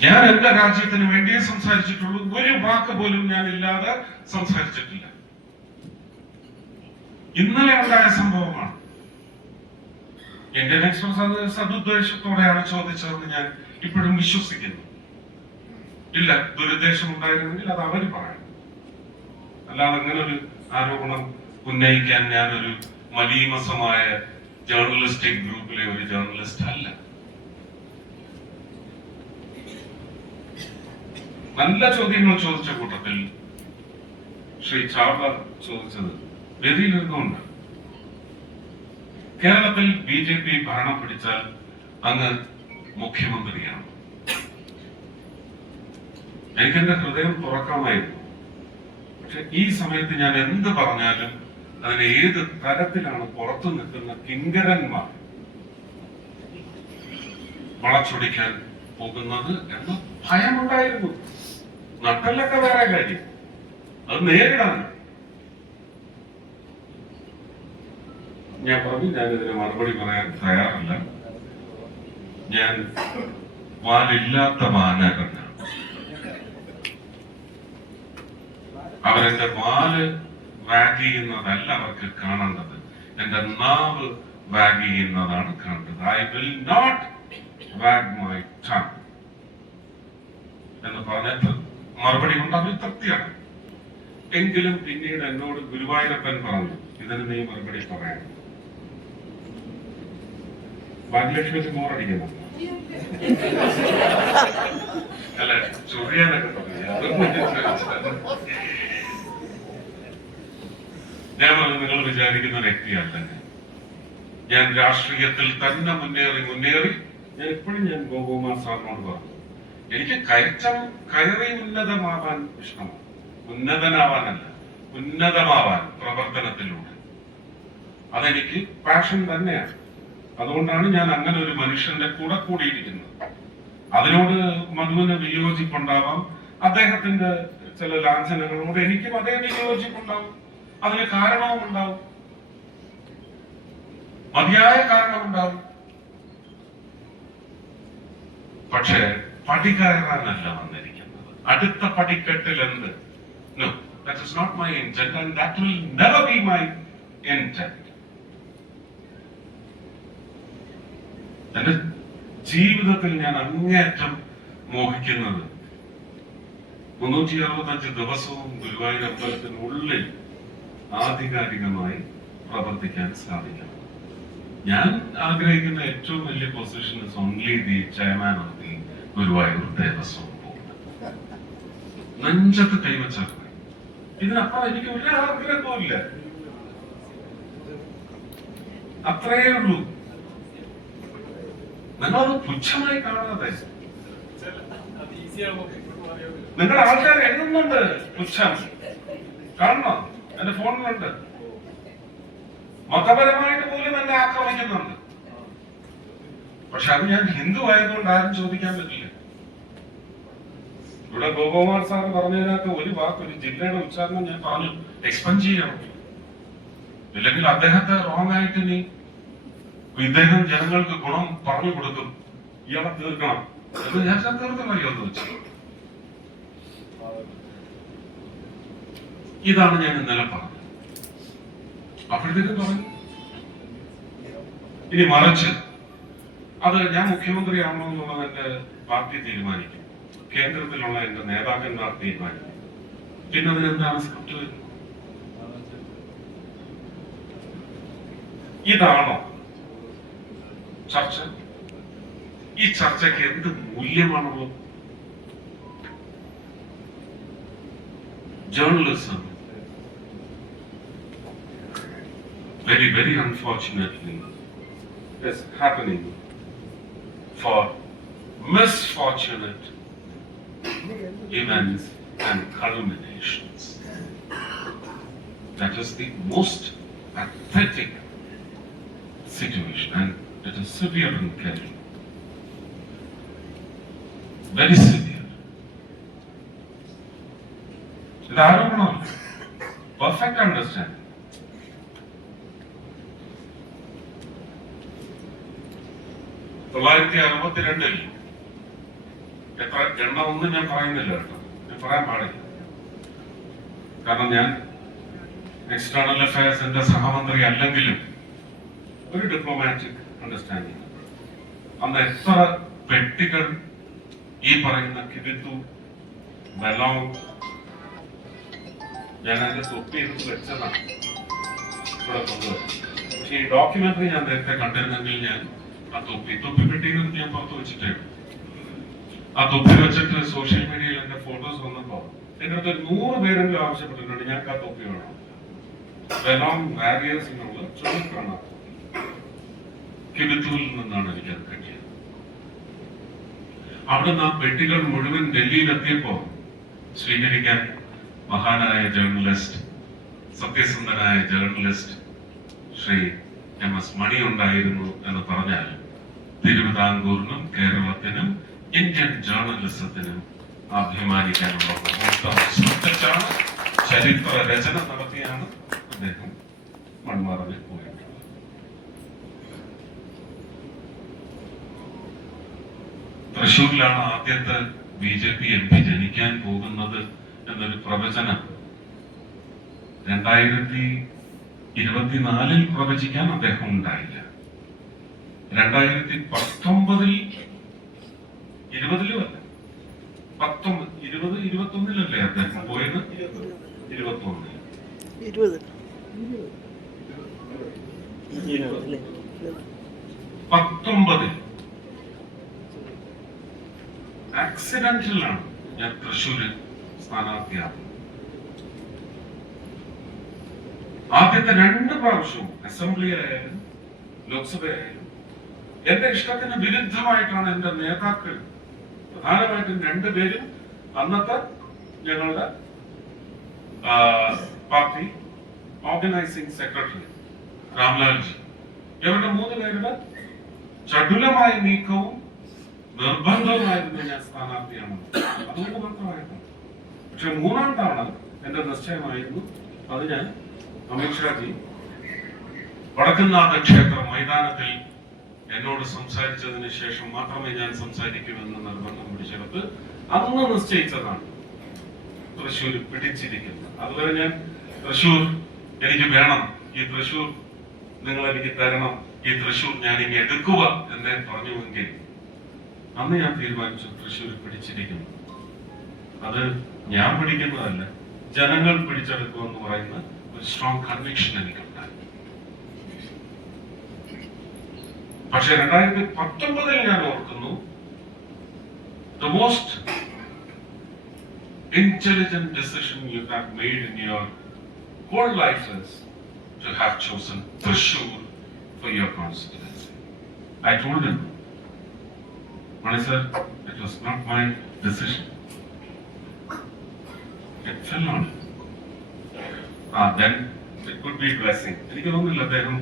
ഞാൻ എന്റെ രാജ്യത്തിന് വേണ്ടിയേ സംസാരിച്ചിട്ടുള്ളൂ. ഒരു വാക്ക് പോലും ഞാൻ ഇല്ലാതെ സംസാരിച്ചിട്ടില്ല. ഇന്നലെ ഉണ്ടായ സംഭവമാണ്. ഇന്ത്യൻ എക്സ്പ്രസ് അത് സദുദ്ദേശത്തോടെയാണ് ചോദിച്ചതെന്ന് ഞാൻ ഇപ്പോഴും വിശ്വസിക്കുന്നു. ഇല്ല, ദുരുദ്ദേശം ഉണ്ടായിരുന്നെങ്കിൽ അത് അവർ പറയണം. അല്ലാതെ അങ്ങനെ ഒരു ആരോപണം ഉന്നയിക്കാൻ ഞാനൊരു മലീമസമായ ജേർണലിസ്റ്റിക് ഗ്രൂപ്പിലെ ഒരു ജേർണലിസ്റ്റ് അല്ല. നല്ല ചോദ്യങ്ങൾ ചോദിച്ച കൂട്ടത്തിൽ ശ്രീ ചാവ്ല ചോദിച്ചത് വേദിയിലിരുന്നുകൊണ്ട് കേരളത്തിൽ BJP ഭരണം പിടിച്ചാൽ അങ്ങ് മുഖ്യമന്ത്രിയാണ്. എനിക്കെന്റെ ഹൃദയം തുറക്കാമായിരുന്നു. പക്ഷെ ഈ സമയത്ത് ഞാൻ എന്ത് പറഞ്ഞാലും അതിന് ഏത് തരത്തിലാണ് പുറത്തു നിൽക്കുന്ന കിങ്കരന്മാർ വളച്ചൊടിക്കാൻ പോകുന്നത് എന്ന ഭയമുണ്ടായിരുന്നു. നട്ടലൊക്കെ വേറെ കാര്യം, അത് നേരിടാൻ ഞാൻ പറഞ്ഞു. ഞാനിതിന് മറുപടി പറയാൻ തയ്യാറല്ല. ഞാൻ വാലില്ലാത്ത മാനകനാണ്. അവരെന്റെ വാല് വാഗ് ചെയ്യുന്നതല്ല അവർക്ക് കാണേണ്ടത്, എന്റെ നാവ് വാഗ് ചെയ്യുന്നതാണ് കാണേണ്ടത്. I will not wag my tongue എന്ന് പറഞ്ഞിട്ട് മറുപടി കൊണ്ട് അവർ തൃപ്തിയാണ്. എങ്കിലും പിന്നീട് എന്നോട് ഗുരുവായൂരപ്പൻ പറഞ്ഞു, ഇതിന് നീ മറുപടി പറയണം. ഭാഗ്യലക്ഷ്മിക്ക് മോറടിക്കുന്നു. അല്ല, ചൊറിയാനൊക്കെ തുടങ്ങി. ഞാൻ പറഞ്ഞു, നിങ്ങൾ വിചാരിക്കുന്ന വ്യക്തിയല്ല ഞാൻ. രാഷ്ട്രീയത്തിൽ തന്നെ മുന്നേറി ഞാൻ എപ്പോഴും ഞാൻ ഗോകുമാർ സാറിനോട് പറഞ്ഞു, എനിക്ക് കയറി ഉന്നതമാവാൻ ഇഷ്ടമാണ്. ഉന്നതനാവാനല്ല, ഉന്നതമാവാൻ പ്രവർത്തനത്തിലൂടെ. അതെനിക്ക് പാഷൻ തന്നെയാണ്. അതുകൊണ്ടാണ് ഞാൻ അങ്ങനെ ഒരു മനുഷ്യന്റെ കൂടെ കൂടിയിരിക്കുന്നത്. അതിനോട് മധുവിന് വിയോജിപ്പുണ്ടാവാം, അദ്ദേഹത്തിന്റെ ചില ലാഞ്ചനങ്ങളോട് എനിക്കും അതേ വിയോജിപ്പുണ്ടാവും. അതിന് കാരണവും ഉണ്ടാവും, മതിയായ കാരണമുണ്ടാവും. പക്ഷേ പടി കയറാനല്ല വന്നിരിക്കുന്നത്. അടുത്ത പടിക്കെട്ടിൽ എന്ത്? No, that is not my intent and that will never be my intent. എന്റെ ജീവിതത്തിൽ ഞാൻ അങ്ങേറ്റം മോഹിക്കുന്നത് 365 ദിവസവും ഗുരുവായൂർ അമ്പലത്തിനുള്ളിൽ ആധികാരികമായി പ്രവർത്തിക്കാൻ സാധിക്കണം. ഞാൻ ആഗ്രഹിക്കുന്ന ഏറ്റവും വലിയ position is only the chairman of the Guruvayur Devaswom board. നെഞ്ചത്ത് കൈവച്ചാൽ ഇതിനപ്പുറം എനിക്ക് ഒരു ആഗ്രഹവും ഇല്ല. അത്രയേ ഉള്ളൂ. നിങ്ങളത് പുച്ഛമായി കാണാതെ. നിങ്ങളുടെ ആൾക്കാർ എഴുതുന്നുണ്ട് പുച്ഛം, കാണണം, എന്റെ ഫോണിലുണ്ട്. മതപരമായിട്ട് പോലും എന്നെ ആക്രമിക്കുന്നുണ്ട്. പക്ഷെ അത് ഞാൻ ഹിന്ദു ആയതുകൊണ്ട് ആരും ചോദിക്കാൻ പറ്റില്ല. ഇവിടെ ഗോകുമാർ സാർ പറഞ്ഞതിനകത്ത് ഒരു വാക്ക്, ഒരു ജില്ലയുടെ ഉച്ചാരണം ഞാൻ പറഞ്ഞു, എക്സ്പെൻഡ് ചെയ്യണം. ഇല്ലെങ്കിൽ അദ്ദേഹത്തെ റോങ് ആയിട്ട് നീ ഇദ്ദേഹം ജനങ്ങൾക്ക് ഗുണം പറഞ്ഞു കൊടുക്കും, ഇയാളെ തീർക്കണം എന്ന് ഞാൻ തീർക്കണമല്ലോ എന്ന് വെച്ചു. ഇതാണ് ഞാൻ ഇന്നലെ പറഞ്ഞത്. അപ്പോഴത്തേക്കും പറഞ്ഞു ഇനി മറിച്ച് അത് ഞാൻ മുഖ്യമന്ത്രിയാണോ എന്നുള്ളത് എന്റെ പാർട്ടി തീരുമാനിക്കും, കേന്ദ്രത്തിലുള്ള എന്റെ നേതാക്കന്മാർ തീരുമാനിക്കും. പിന്നെ അതിനെന്താണ് സ്ക്രിപ്റ്റ് വരുന്നത്? ഇതാണോ ചർച്ച? ഈ ചർച്ചയ്ക്ക് എന്ത് മൂല്യമാണുള്ളത്? Journalism very, very unfortunately is happening for misfortunate events and culminations. That is the most pathetic situation, and it is severe in Kerala. Very severe. It I don't know. Perfect understanding. തൊള്ളായിരത്തി 1962 എത്ര എണ്ണമെന്നും ഞാൻ പറയുന്നില്ല കേട്ടോ, ഞാൻ പറയാൻ പാടില്ല. കാരണം ഞാൻ എക്സ്റ്റേണൽ അഫയേഴ്സിന്റെ സഹമന്ത്രി അല്ലെങ്കിലും ഒരു ഡിപ്ലോമാറ്റിക് അണ്ടർസ്റ്റാൻഡിങ്. അന്ന് എത്ര പെട്ടികൾ ഈ പറയുന്ന കിബിത്തു ബലോങ് ഞാൻ അതിന്റെ തൊപ്പി എടുത്ത് വെച്ചതാണ് ഇവിടെ കൊണ്ടുവരുന്നത്. പക്ഷെ ഈ ഡോക്യുമെന്ററി ഞാൻ നേരത്തെ കണ്ടിരുന്നെങ്കിൽ ഞാൻ ആ തൊപ്പി പെട്ടിയിൽ ഞാൻ പുറത്ത് വെച്ചിട്ടായിരുന്നു. ആ തൊപ്പി വെച്ചിട്ട് സോഷ്യൽ മീഡിയയിൽ എന്റെ ഫോട്ടോസ് വന്നപ്പോ എന്റെ അടുത്ത് 100 പേരെങ്കിലും ആവശ്യപ്പെട്ടിട്ടുണ്ട് ഞങ്ങൾക്ക് ആ തൊപ്പി വേണം. ബലോങ് വാരിയേഴ്സ് എന്നുള്ള ചുമക്കാണ് കിബിത്തുവിൽ നിന്നാണ് എനിക്കത് കിട്ടിയത്. അവിടെ നിന്ന് ആ പെട്ടികൾ മുഴുവൻ ഡൽഹിയിലെത്തിയപ്പോ സ്വീകരിക്കാൻ മഹാനായ ജേർണലിസ്റ്റ്, സത്യസന്ധനായ ജേർണലിസ്റ്റ് ശ്രീ MS മണി ഉണ്ടായിരുന്നു എന്ന് പറഞ്ഞാൽ തിരുവിതാംകൂറിനും കേരളത്തിനും ഇന്ത്യൻ ജേർണലിസത്തിനും അഭിമാനിക്കാനുള്ള സൃഷ്ടിച്ചാണ്, ചരിത്ര രചന നടത്തിയാണ് അദ്ദേഹം മൺമറഞ്ഞ് പോയിട്ടുള്ളത്. തൃശ്ശൂരിലാണ് ആദ്യത്തെ BJP MP ജനിക്കാൻ പോകുന്നത് എന്നൊരു പ്രവചനം 2024 പ്രവചിക്കാൻ അദ്ദേഹം ഉണ്ടായില്ല. 2019 20 21 അദ്ദേഹം പോയത്. 19 ആക്സിഡന്റലാണ് ഞാൻ തൃശ്ശൂര് സ്ഥാനാർത്ഥിയാകുന്നത്. ആദ്യത്തെ 2 പ്രാവശ്യവും അസംബ്ലിയിലായാലും ലോക്സഭയായാലും എന്റെ ഇഷ്ടത്തിന് വിരുദ്ധമായിട്ടാണ് എന്റെ നേതാക്കൾ, പ്രധാനമായിട്ടും 2 പേരും അന്നത്തെ ഞങ്ങളുടെ പാർട്ടി ഓർഗനൈസിംഗ് സെക്രട്ടറി രാംലാൽജി, ഇവരുടെ 3 പേരുടെ ചടുലമായ നീക്കവും നിർബന്ധവുമായിരുന്നു ഞാൻ സ്ഥാനാർത്ഥിയാണ്. അതുകൊണ്ട് മാത്രമായിരുന്നു. പക്ഷെ 3ാം തവണ എന്റെ നിശ്ചയമായിരുന്നു. അത് ഞാൻ അമിത്ഷാജി വടക്കുംനാഥ ക്ഷേത്ര മൈതാനത്തിൽ എന്നോട് സംസാരിച്ചതിന് ശേഷം മാത്രമേ ഞാൻ സംസാരിക്കുമെന്ന് നിർബന്ധം പിടിച്ചെടുത്ത് അന്ന് നിശ്ചയിച്ചതാണ് തൃശ്ശൂർ പിടിച്ചിരിക്കുന്നത്. അതുവരെ ഞാൻ തൃശ്ശൂർ എനിക്ക് വേണം, ഈ തൃശ്ശൂർ നിങ്ങൾ എനിക്ക് തരണം, ഈ തൃശ്ശൂർ ഞാൻ ഇനി എടുക്കുക എന്നേ പറഞ്ഞുവെങ്കിൽ അന്ന് ഞാൻ തീരുമാനിച്ചു തൃശ്ശൂർ പിടിച്ചിരിക്കുന്നു. അത് ഞാൻ പിടിക്കുന്നതല്ല, ജനങ്ങൾ പിടിച്ചെടുക്കുമെന്ന് പറയുന്ന ഒരു സ്ട്രോങ് കൺവിക്ഷൻ എനിക്കുണ്ടായി. പക്ഷെ 2019 ഞാൻ ഓർക്കുന്നു, the most intelligent decision you have made in your whole life is to have chosen Thrissur for your constituency. I told him, Mani sir, it was not my decision. It fell on him. Then it could be blessing. എനിക്ക് തോന്നുന്നില്ല അദ്ദേഹം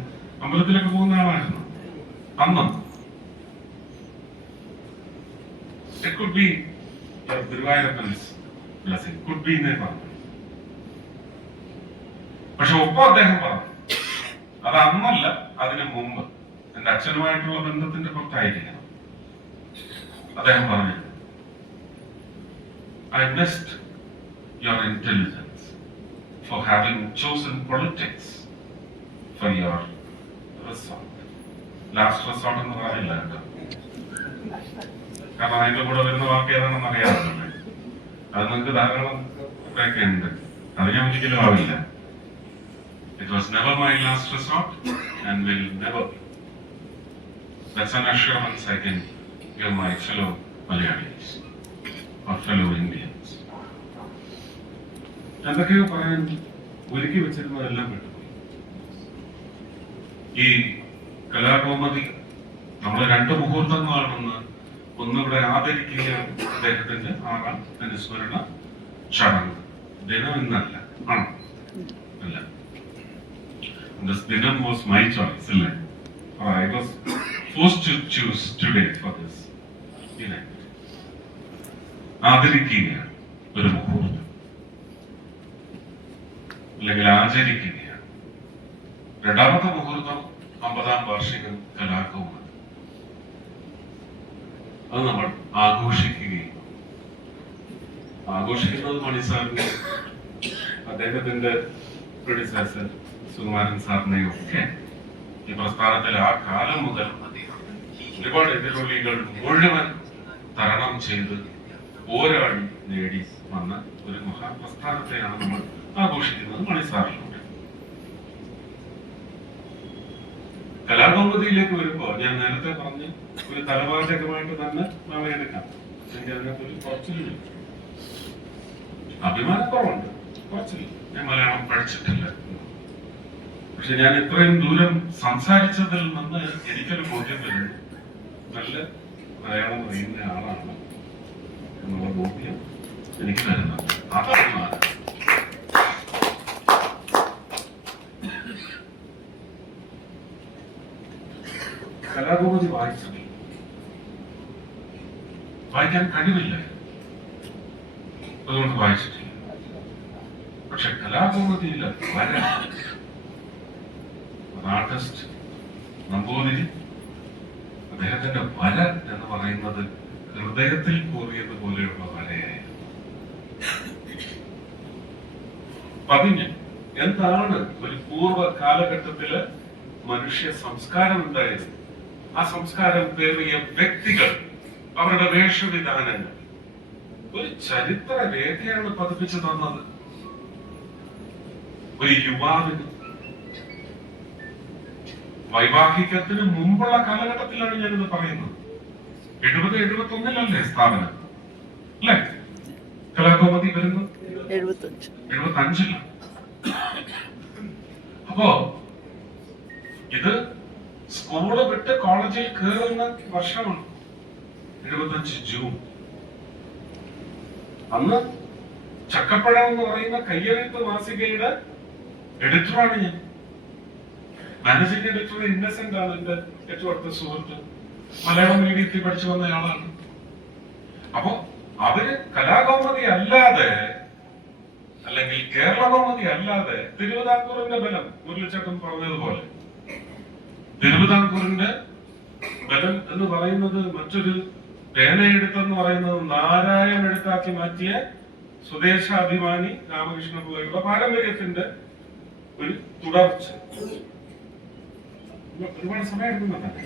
അമ്പലത്തിലൊക്കെ പോകുന്ന ആളായിരുന്നു അന്ന്. It could be ഗുരുവായൂരപ്പൻസ് blessing. Could be എന്നേ പറഞ്ഞു. പക്ഷെ ഒപ്പം അദ്ദേഹം പറഞ്ഞു, അത് അന്നല്ല, അതിന് മുമ്പ് എന്റെ അച്ഛനുമായിട്ടുള്ള ബന്ധത്തിന്റെ പുറത്തായിരിക്കണം. അദ്ദേഹം പറഞ്ഞു, I missed your intelligence for having chosen politics for your resort. Last resort എന്ന് പറയില്ല കേട്ടോ, കാരണം അതിന്റെ കൂടെ വരുന്ന വാക്ക് ഏതാണെന്ന് അറിയാറുണ്ട്. അത് നിങ്ങൾക്ക് ധാരാളം ഒക്കെ ഉണ്ട്, അത് ഞാൻ ഒരിക്കലും ആവില്ല. It was never my last resort and will never be. That's an assurance I can give my fellow Malayalis or fellow Indians. എന്തൊക്കെയോ പറയാൻ ഒരുക്കി വെച്ചിരുന്നതെല്ലാം വിട്ടുപോയി. ഈ കലാകൗമുദി നമ്മൾ 2 മുഹൂർത്തങ്ങളാണെന്ന് ഒന്നിവിടെ ആദരിക്കുകയാണ് അദ്ദേഹത്തിന്റെ 6ാം അനുസ്മരണ ചടങ്ങ്. ദിനം ഇന്നല്ല, ആണോ? അല്ല, this dinam was my choice, അല്ലേ? I was forced to choose today for this event. ആദരിക്കുകയാണ് ഒരു മുഹൂർത്തം, അല്ലെങ്കിൽ ആചരിക്കുകയാണ്. 2ാമത്തെ മുഹൂർത്തം 50ാം വാർഷികം കലാകൗമുദി. അത് നമ്മൾ ആഘോഷിക്കുകയും ആഘോഷിക്കുന്നത് മണി സാറിനെ, അദ്ദേഹത്തിന്റെ പ്രൊഡ്യൂസർ സുകുമാരൻ സാറിനെയും ഒക്കെ ഈ പ്രസ്ഥാനത്തിൽ ആ കാലം മുതൽ ഒരുപാട് എതിരൊലികൾ മുഴുവൻ തരണം ചെയ്ത് പോരാടി നേടി വന്ന ഒരു മഹാപ്രസ്ഥാനത്തെയാണ് നമ്മൾ ആഘോഷിക്കുന്നത് മണി സാറിലൂടെ. കലാകൗമുദിയിലേക്ക് വരുമ്പോ ഞാൻ നേരത്തെ പറഞ്ഞ് ഒരു തലവാചകമായിട്ട് തന്നെ നാം എടുക്കാം. എനിക്ക് അതിനകത്ത് ഒരു കുറച്ചില്ല, അഭിമാനക്കുറവുണ്ട്, കുറച്ചില്ല. ഞാൻ മലയാളം പഠിച്ചിട്ടില്ല, പക്ഷെ ഞാൻ ഇത്രയും ദൂരം സംസാരിച്ചതിൽ നിന്ന് എനിക്കൊരു ബോധ്യം വരുന്നു, നല്ല മലയാളം അറിയുന്ന ആളാണ് എന്നുള്ള ബോധ്യം എനിക്ക് തരുന്നുണ്ട്. അതാണ് കലാകൗമുദി വായിച്ചത്, വായിക്കാൻ കഴിവില്ല, അതുകൊണ്ട് വായിച്ചിട്ടില്ല. പക്ഷെ കലാകൗമുദിയില്ല വര, ആർട്ടിസ്റ്റ് നമ്പൂതിരി, അദ്ദേഹത്തിന്റെ വര എന്ന് പറയുന്നത് ഹൃദയത്തിൽ കൂറിയത് പോലെയുള്ള വരയായിരുന്നു. പതിഞ്ഞ് എന്താണ് ഒരു പൂർവ്വ കാലഘട്ടത്തില് മനുഷ്യ സംസ്കാരം ഉണ്ടായിരുന്നു, ആ സംസ്കാരം പേറിയ വ്യക്തികൾ, അവരുടെ വേഷവിധാനങ്ങൾ, ഒരു ചരിത്ര രേഖയാണ് പതിപ്പിച്ചു തന്നത്. ഒരു യുവാവിന് വൈവാഹികത്തിന് മുമ്പുള്ള കാലഘട്ടത്തിലാണ് ഞാനിത് പറയുന്നത്. 70-71 സ്ഥാപനം. കലാകൗമുദി വരുന്നത് 75. അപ്പോ ഇത് സ്കൂള് വിട്ട് കോളേജിൽ കയറുന്ന വർഷമാണ് 75 ജൂൺ. അന്ന് ചക്കപ്പഴം എന്ന് പറയുന്ന കയ്യെഴുത്ത് മാസികയുടെ എഡിറ്ററാണ് ഞാൻ. മാനേജിംഗ് എഡിറ്റർ ഇന്നസെന്റ് ആണ് എന്റെ ഏറ്റവും അടുത്ത സുഹൃത്ത്. മലയാളം മീഡിയത്തിൽ പഠിച്ചു വന്നയാളാണ്. അപ്പോ അവര് കലാകൗമുദി അല്ലാതെ അല്ലെങ്കിൽ കേരള കൗമുദി അല്ലാതെ തിരുവിതാംകൂറിന്റെ ബലം മുരളിച്ചേട്ടൻ പറഞ്ഞതുപോലെ തിരുവിതാംകൂറിന്റെ ബലം എന്ന് പറയുന്നത് മറ്റൊരു പേനയെടുത്തെന്ന് പറയുന്നത് നാരായണ എഴുത്താക്കി മാറ്റിയ സ്വദേശാഭിമാനി രാമകൃഷ്ണ പിള്ളയുടെ പാരമ്പര്യത്തിന്റെ ഒരു തുടർച്ച. ഒരുപാട് സമയം എടുക്കുന്നുണ്ട്.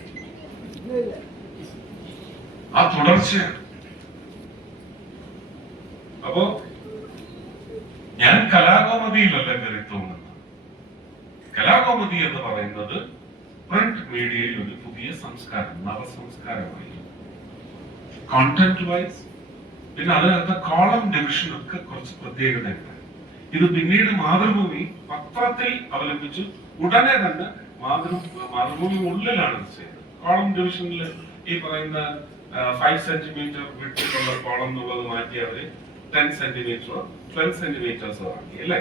ആ തുടർച്ചയാണ്. അപ്പോ ഞാൻ കലാകൗമുദിയിലല്ല കയറി തോന്നുന്നത്. കലാകൗമുദി എന്ന് പറയുന്നത് പ്രിന്റ് മീഡിയയിൽ ഒരു പുതിയ സംസ്കാരം, നവസംസ്കാരമായി. കോണ്ടന്റ് വൈസ് പിന്നെ അതിനകത്ത് കോളം ഡിവിഷൻ ഒക്കെ കുറച്ച് പ്രത്യേകതയുണ്ട്. ഇത് പിന്നീട് മാതൃഭൂമി പത്രത്തിൽ അവലംബിച്ചു. ഉടനെ തന്നെ മാതൃഭൂമി ഉള്ളിലാണ് ഇത് ചെയ്തത്. കോളം ഡിവിഷനിൽ ഈ പറയുന്ന 5 സെന്റിമീറ്റർ വിട്ടിട്ടുള്ള കോളം എന്നുള്ളത് മാറ്റി അവര് 10 സെന്റിമീറ്ററോ 12 സെന്റിമീറ്റേഴ്സോ ആക്കി അല്ലെ.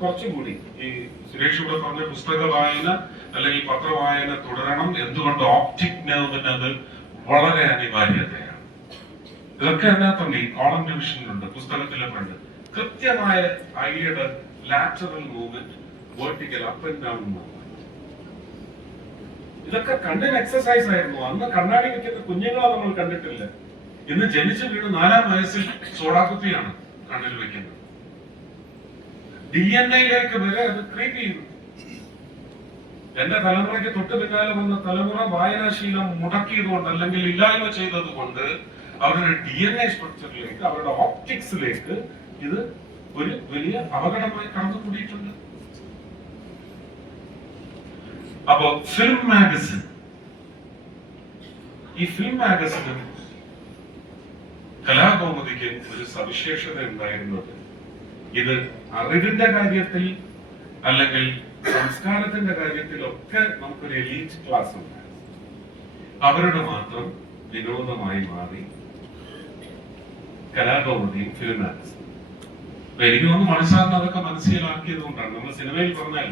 കുറച്ചുകൂടി ഈ സുരേഷ് ഇവിടെ പറഞ്ഞ പുസ്തക വായന അല്ലെങ്കിൽ പത്രവായന തുടരണം. എന്തുകൊണ്ട് ഓപ്റ്റിക് നെർവിന് അത് വളരെ അനിവാര്യതയാണ്. ഇതൊക്കെ അതിനകത്തുണ്ട്. ഈ കോളം ഡിവിഷനിലുണ്ട്. പുസ്തകത്തിലെ പണ്ട് കൃത്യമായ ഐയുടെ lateral movement, vertical up and down movement, ഇതൊക്കെ കണ്ണിന് എക്സസൈസ് ആയിരുന്നു. അന്ന് കണ്ണാടി വെക്കുന്ന കുഞ്ഞുങ്ങളെ നമ്മൾ കണ്ടിട്ടില്ല. ഇന്ന് ജനിച്ചു വീണ് 4-ാം വയസ്സിൽ സോഡാക്കുത്തിയാണ് കണ്ണിൽ വെക്കുന്നത്. DNA-യിലേക്ക് വരെ അത് ക്രീപ്പ് ചെയ്യുന്നു. എന്റെ തലമുറയ്ക്ക് തൊട്ട് പിന്നാലെ വന്ന തലമുറ വായനാശീലം മുടക്കിയതുകൊണ്ട് അല്ലെങ്കിൽ ഇല്ലായ്മ ചെയ്തത് കൊണ്ട് അവരുടെ DNA സ്ട്രക്ചറിലേക്ക്, അവരുടെ ഓപ്റ്റിക്സിലേക്ക് ഇത് ഒരു വലിയ അപകടമായി കടന്നുകൂടിയിട്ടുണ്ട്. അപ്പോ ഫിലിം മാഗസിൻ, ഈ ഫിലിം മാഗസിനും കലാകൗമുദിക്ക് ഒരു സവിശേഷത ഉണ്ടായിരുന്നത് ഇത് അറിവിന്റെ കാര്യത്തിൽ അല്ലെങ്കിൽ സംസ്കാരത്തിന്റെ കാര്യത്തിലൊക്കെ നമുക്കൊരു എലീറ്റ് ക്ലാസ് ഉണ്ടായിരുന്നു. അവരുടെ മാത്രം വിനോദമായി മാറി കലാകൗമുദിയും ഫിലിം മാഗസിനും. എനിക്ക് തോന്നുന്നു മണിസാറിന് അതൊക്കെ മനസ്സിലാക്കിയത് കൊണ്ടാണ്. നമ്മൾ സിനിമയിൽ പറഞ്ഞാൽ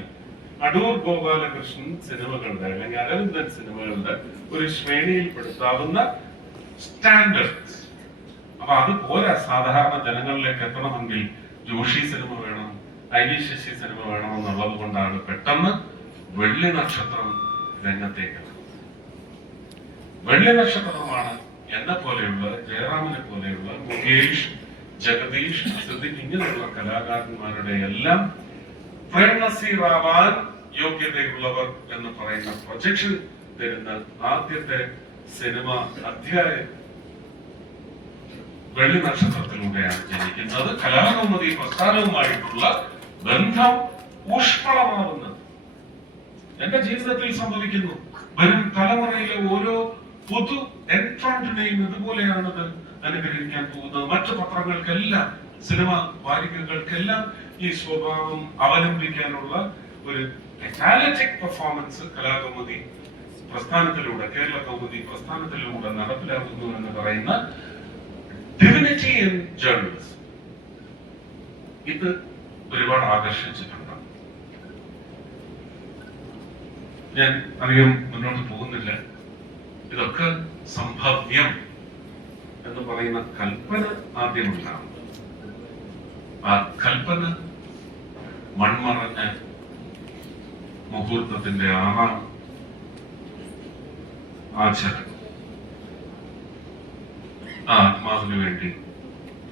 അടൂർ ഗോപാലകൃഷ്ണൻ സിനിമകളുടെ അല്ലെങ്കിൽ അരവിന്ദൻ സിനിമകളുടെ ഒരു ശ്രേണിയിൽപ്പെടുത്താവുന്ന സ്റ്റാൻഡേർഡ്സ്. അപ്പൊ അത് പോരാ. സാധാരണ ജനങ്ങളിലേക്ക് എത്തണമെങ്കിൽ ജോഷി സിനിമ വേണം, ഐ വി ശശി സിനിമ വേണമെന്നുള്ളത് കൊണ്ടാണ് പെട്ടെന്ന് വെള്ളി നക്ഷത്രം രംഗത്തേക്ക്. വെള്ളി നക്ഷത്രമാണ് എന്നെ പോലെയുള്ള, ജയറാമിനെ പോലെയുള്ള, മുകേഷ്, ജഗദീഷ്, സിദ്ദിഖ് ഇങ്ങനെയുള്ള കലാകാരന്മാരുടെ എല്ലാം പ്രേംനസീറാവാൻ യോഗ്യതയുള്ളവർ എന്ന് പറയുന്ന പ്രൊജക്ഷൻ തരുന്ന ആദ്യത്തെ സിനിമ അധ്യായം വെള്ളി നക്ഷത്രത്തിലൂടെയാണ് ജനിക്കുന്നത്. കലാകൗമുദി പ്രസ്ഥാനവുമായിട്ടുള്ള ബന്ധം ഊഷ്മളമാവുന്നത് എന്റെ ജീവിതത്തിൽ സംഭവിക്കുന്നു. വരും തലമുറയിലെ ഓരോ പുതു എൻട്രന്റിനെയും ഇതുപോലെയാണത് അനുഗ്രഹിക്കാൻ പോകുന്നത്. മറ്റു പത്രങ്ങൾക്കെല്ലാം, സിനിമ വാരികകൾക്കെല്ലാം ഈ സ്വഭാവം അവലംബിക്കാനുള്ള ഒരു കാറ്റലിറ്റിക് പെർഫോമൻസ് കലാകൗമുദി പ്രസ്ഥാനത്തിലൂടെ, കേരള കൗമുദി പ്രസ്ഥാനത്തിലൂടെ നടപ്പിലാക്കുന്നു എന്ന് പറയുന്ന ഡിവിനിറ്റി ഇൻ ജേർണലിസം ഇത് ഒരുപാട് ആകർഷിച്ചിട്ടുണ്ട്. ഞാൻ അധികം മുന്നോട്ട് പോകുന്നില്ല. ഇതൊക്കെ സംഭവ്യം എന്ന് പറയുന്ന കൽപ്പന ആദ്യമുണ്ടാകും. ആ കൽപ്പന മൺമറഞ്ഞ മുഹൂർത്തത്തിന്റെ 6-ാം ആചരണം ആ ആത്മാവിന് വേണ്ടി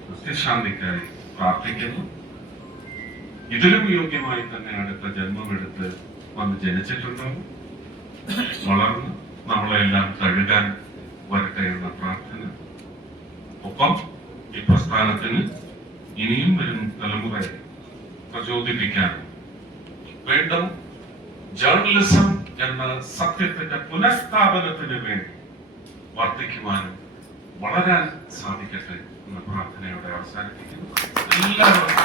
നിത്യശാന്തിക്കായി പ്രാർത്ഥിക്കുന്നു. ഇതിലും യോഗ്യമായി തന്നെ അടുത്ത ജന്മമെടുത്ത് വന്ന് ജനിച്ചിട്ടുണ്ടാവും. വളർന്ന് നമ്മളെല്ലാം തഴുകാൻ വരട്ടെ എന്ന പ്രാർത്ഥന. ഒപ്പം ഈ പ്രസ്ഥാനത്തിന് ഇനിയും വരും തലമുറയെ പ്രചോദിപ്പിക്കാൻ വീണ്ടും ജേർണലിസം എന്ന സത്യത്തിന്റെ പുനഃസ്ഥാപനത്തിന് വേണ്ടി വർദ്ധിക്കുവാനും വളരാൻ സാധിക്കട്ടെ എന്ന പ്രാർത്ഥനയോടെ അവസാനിപ്പിക്കുന്നു. എല്ലാവരും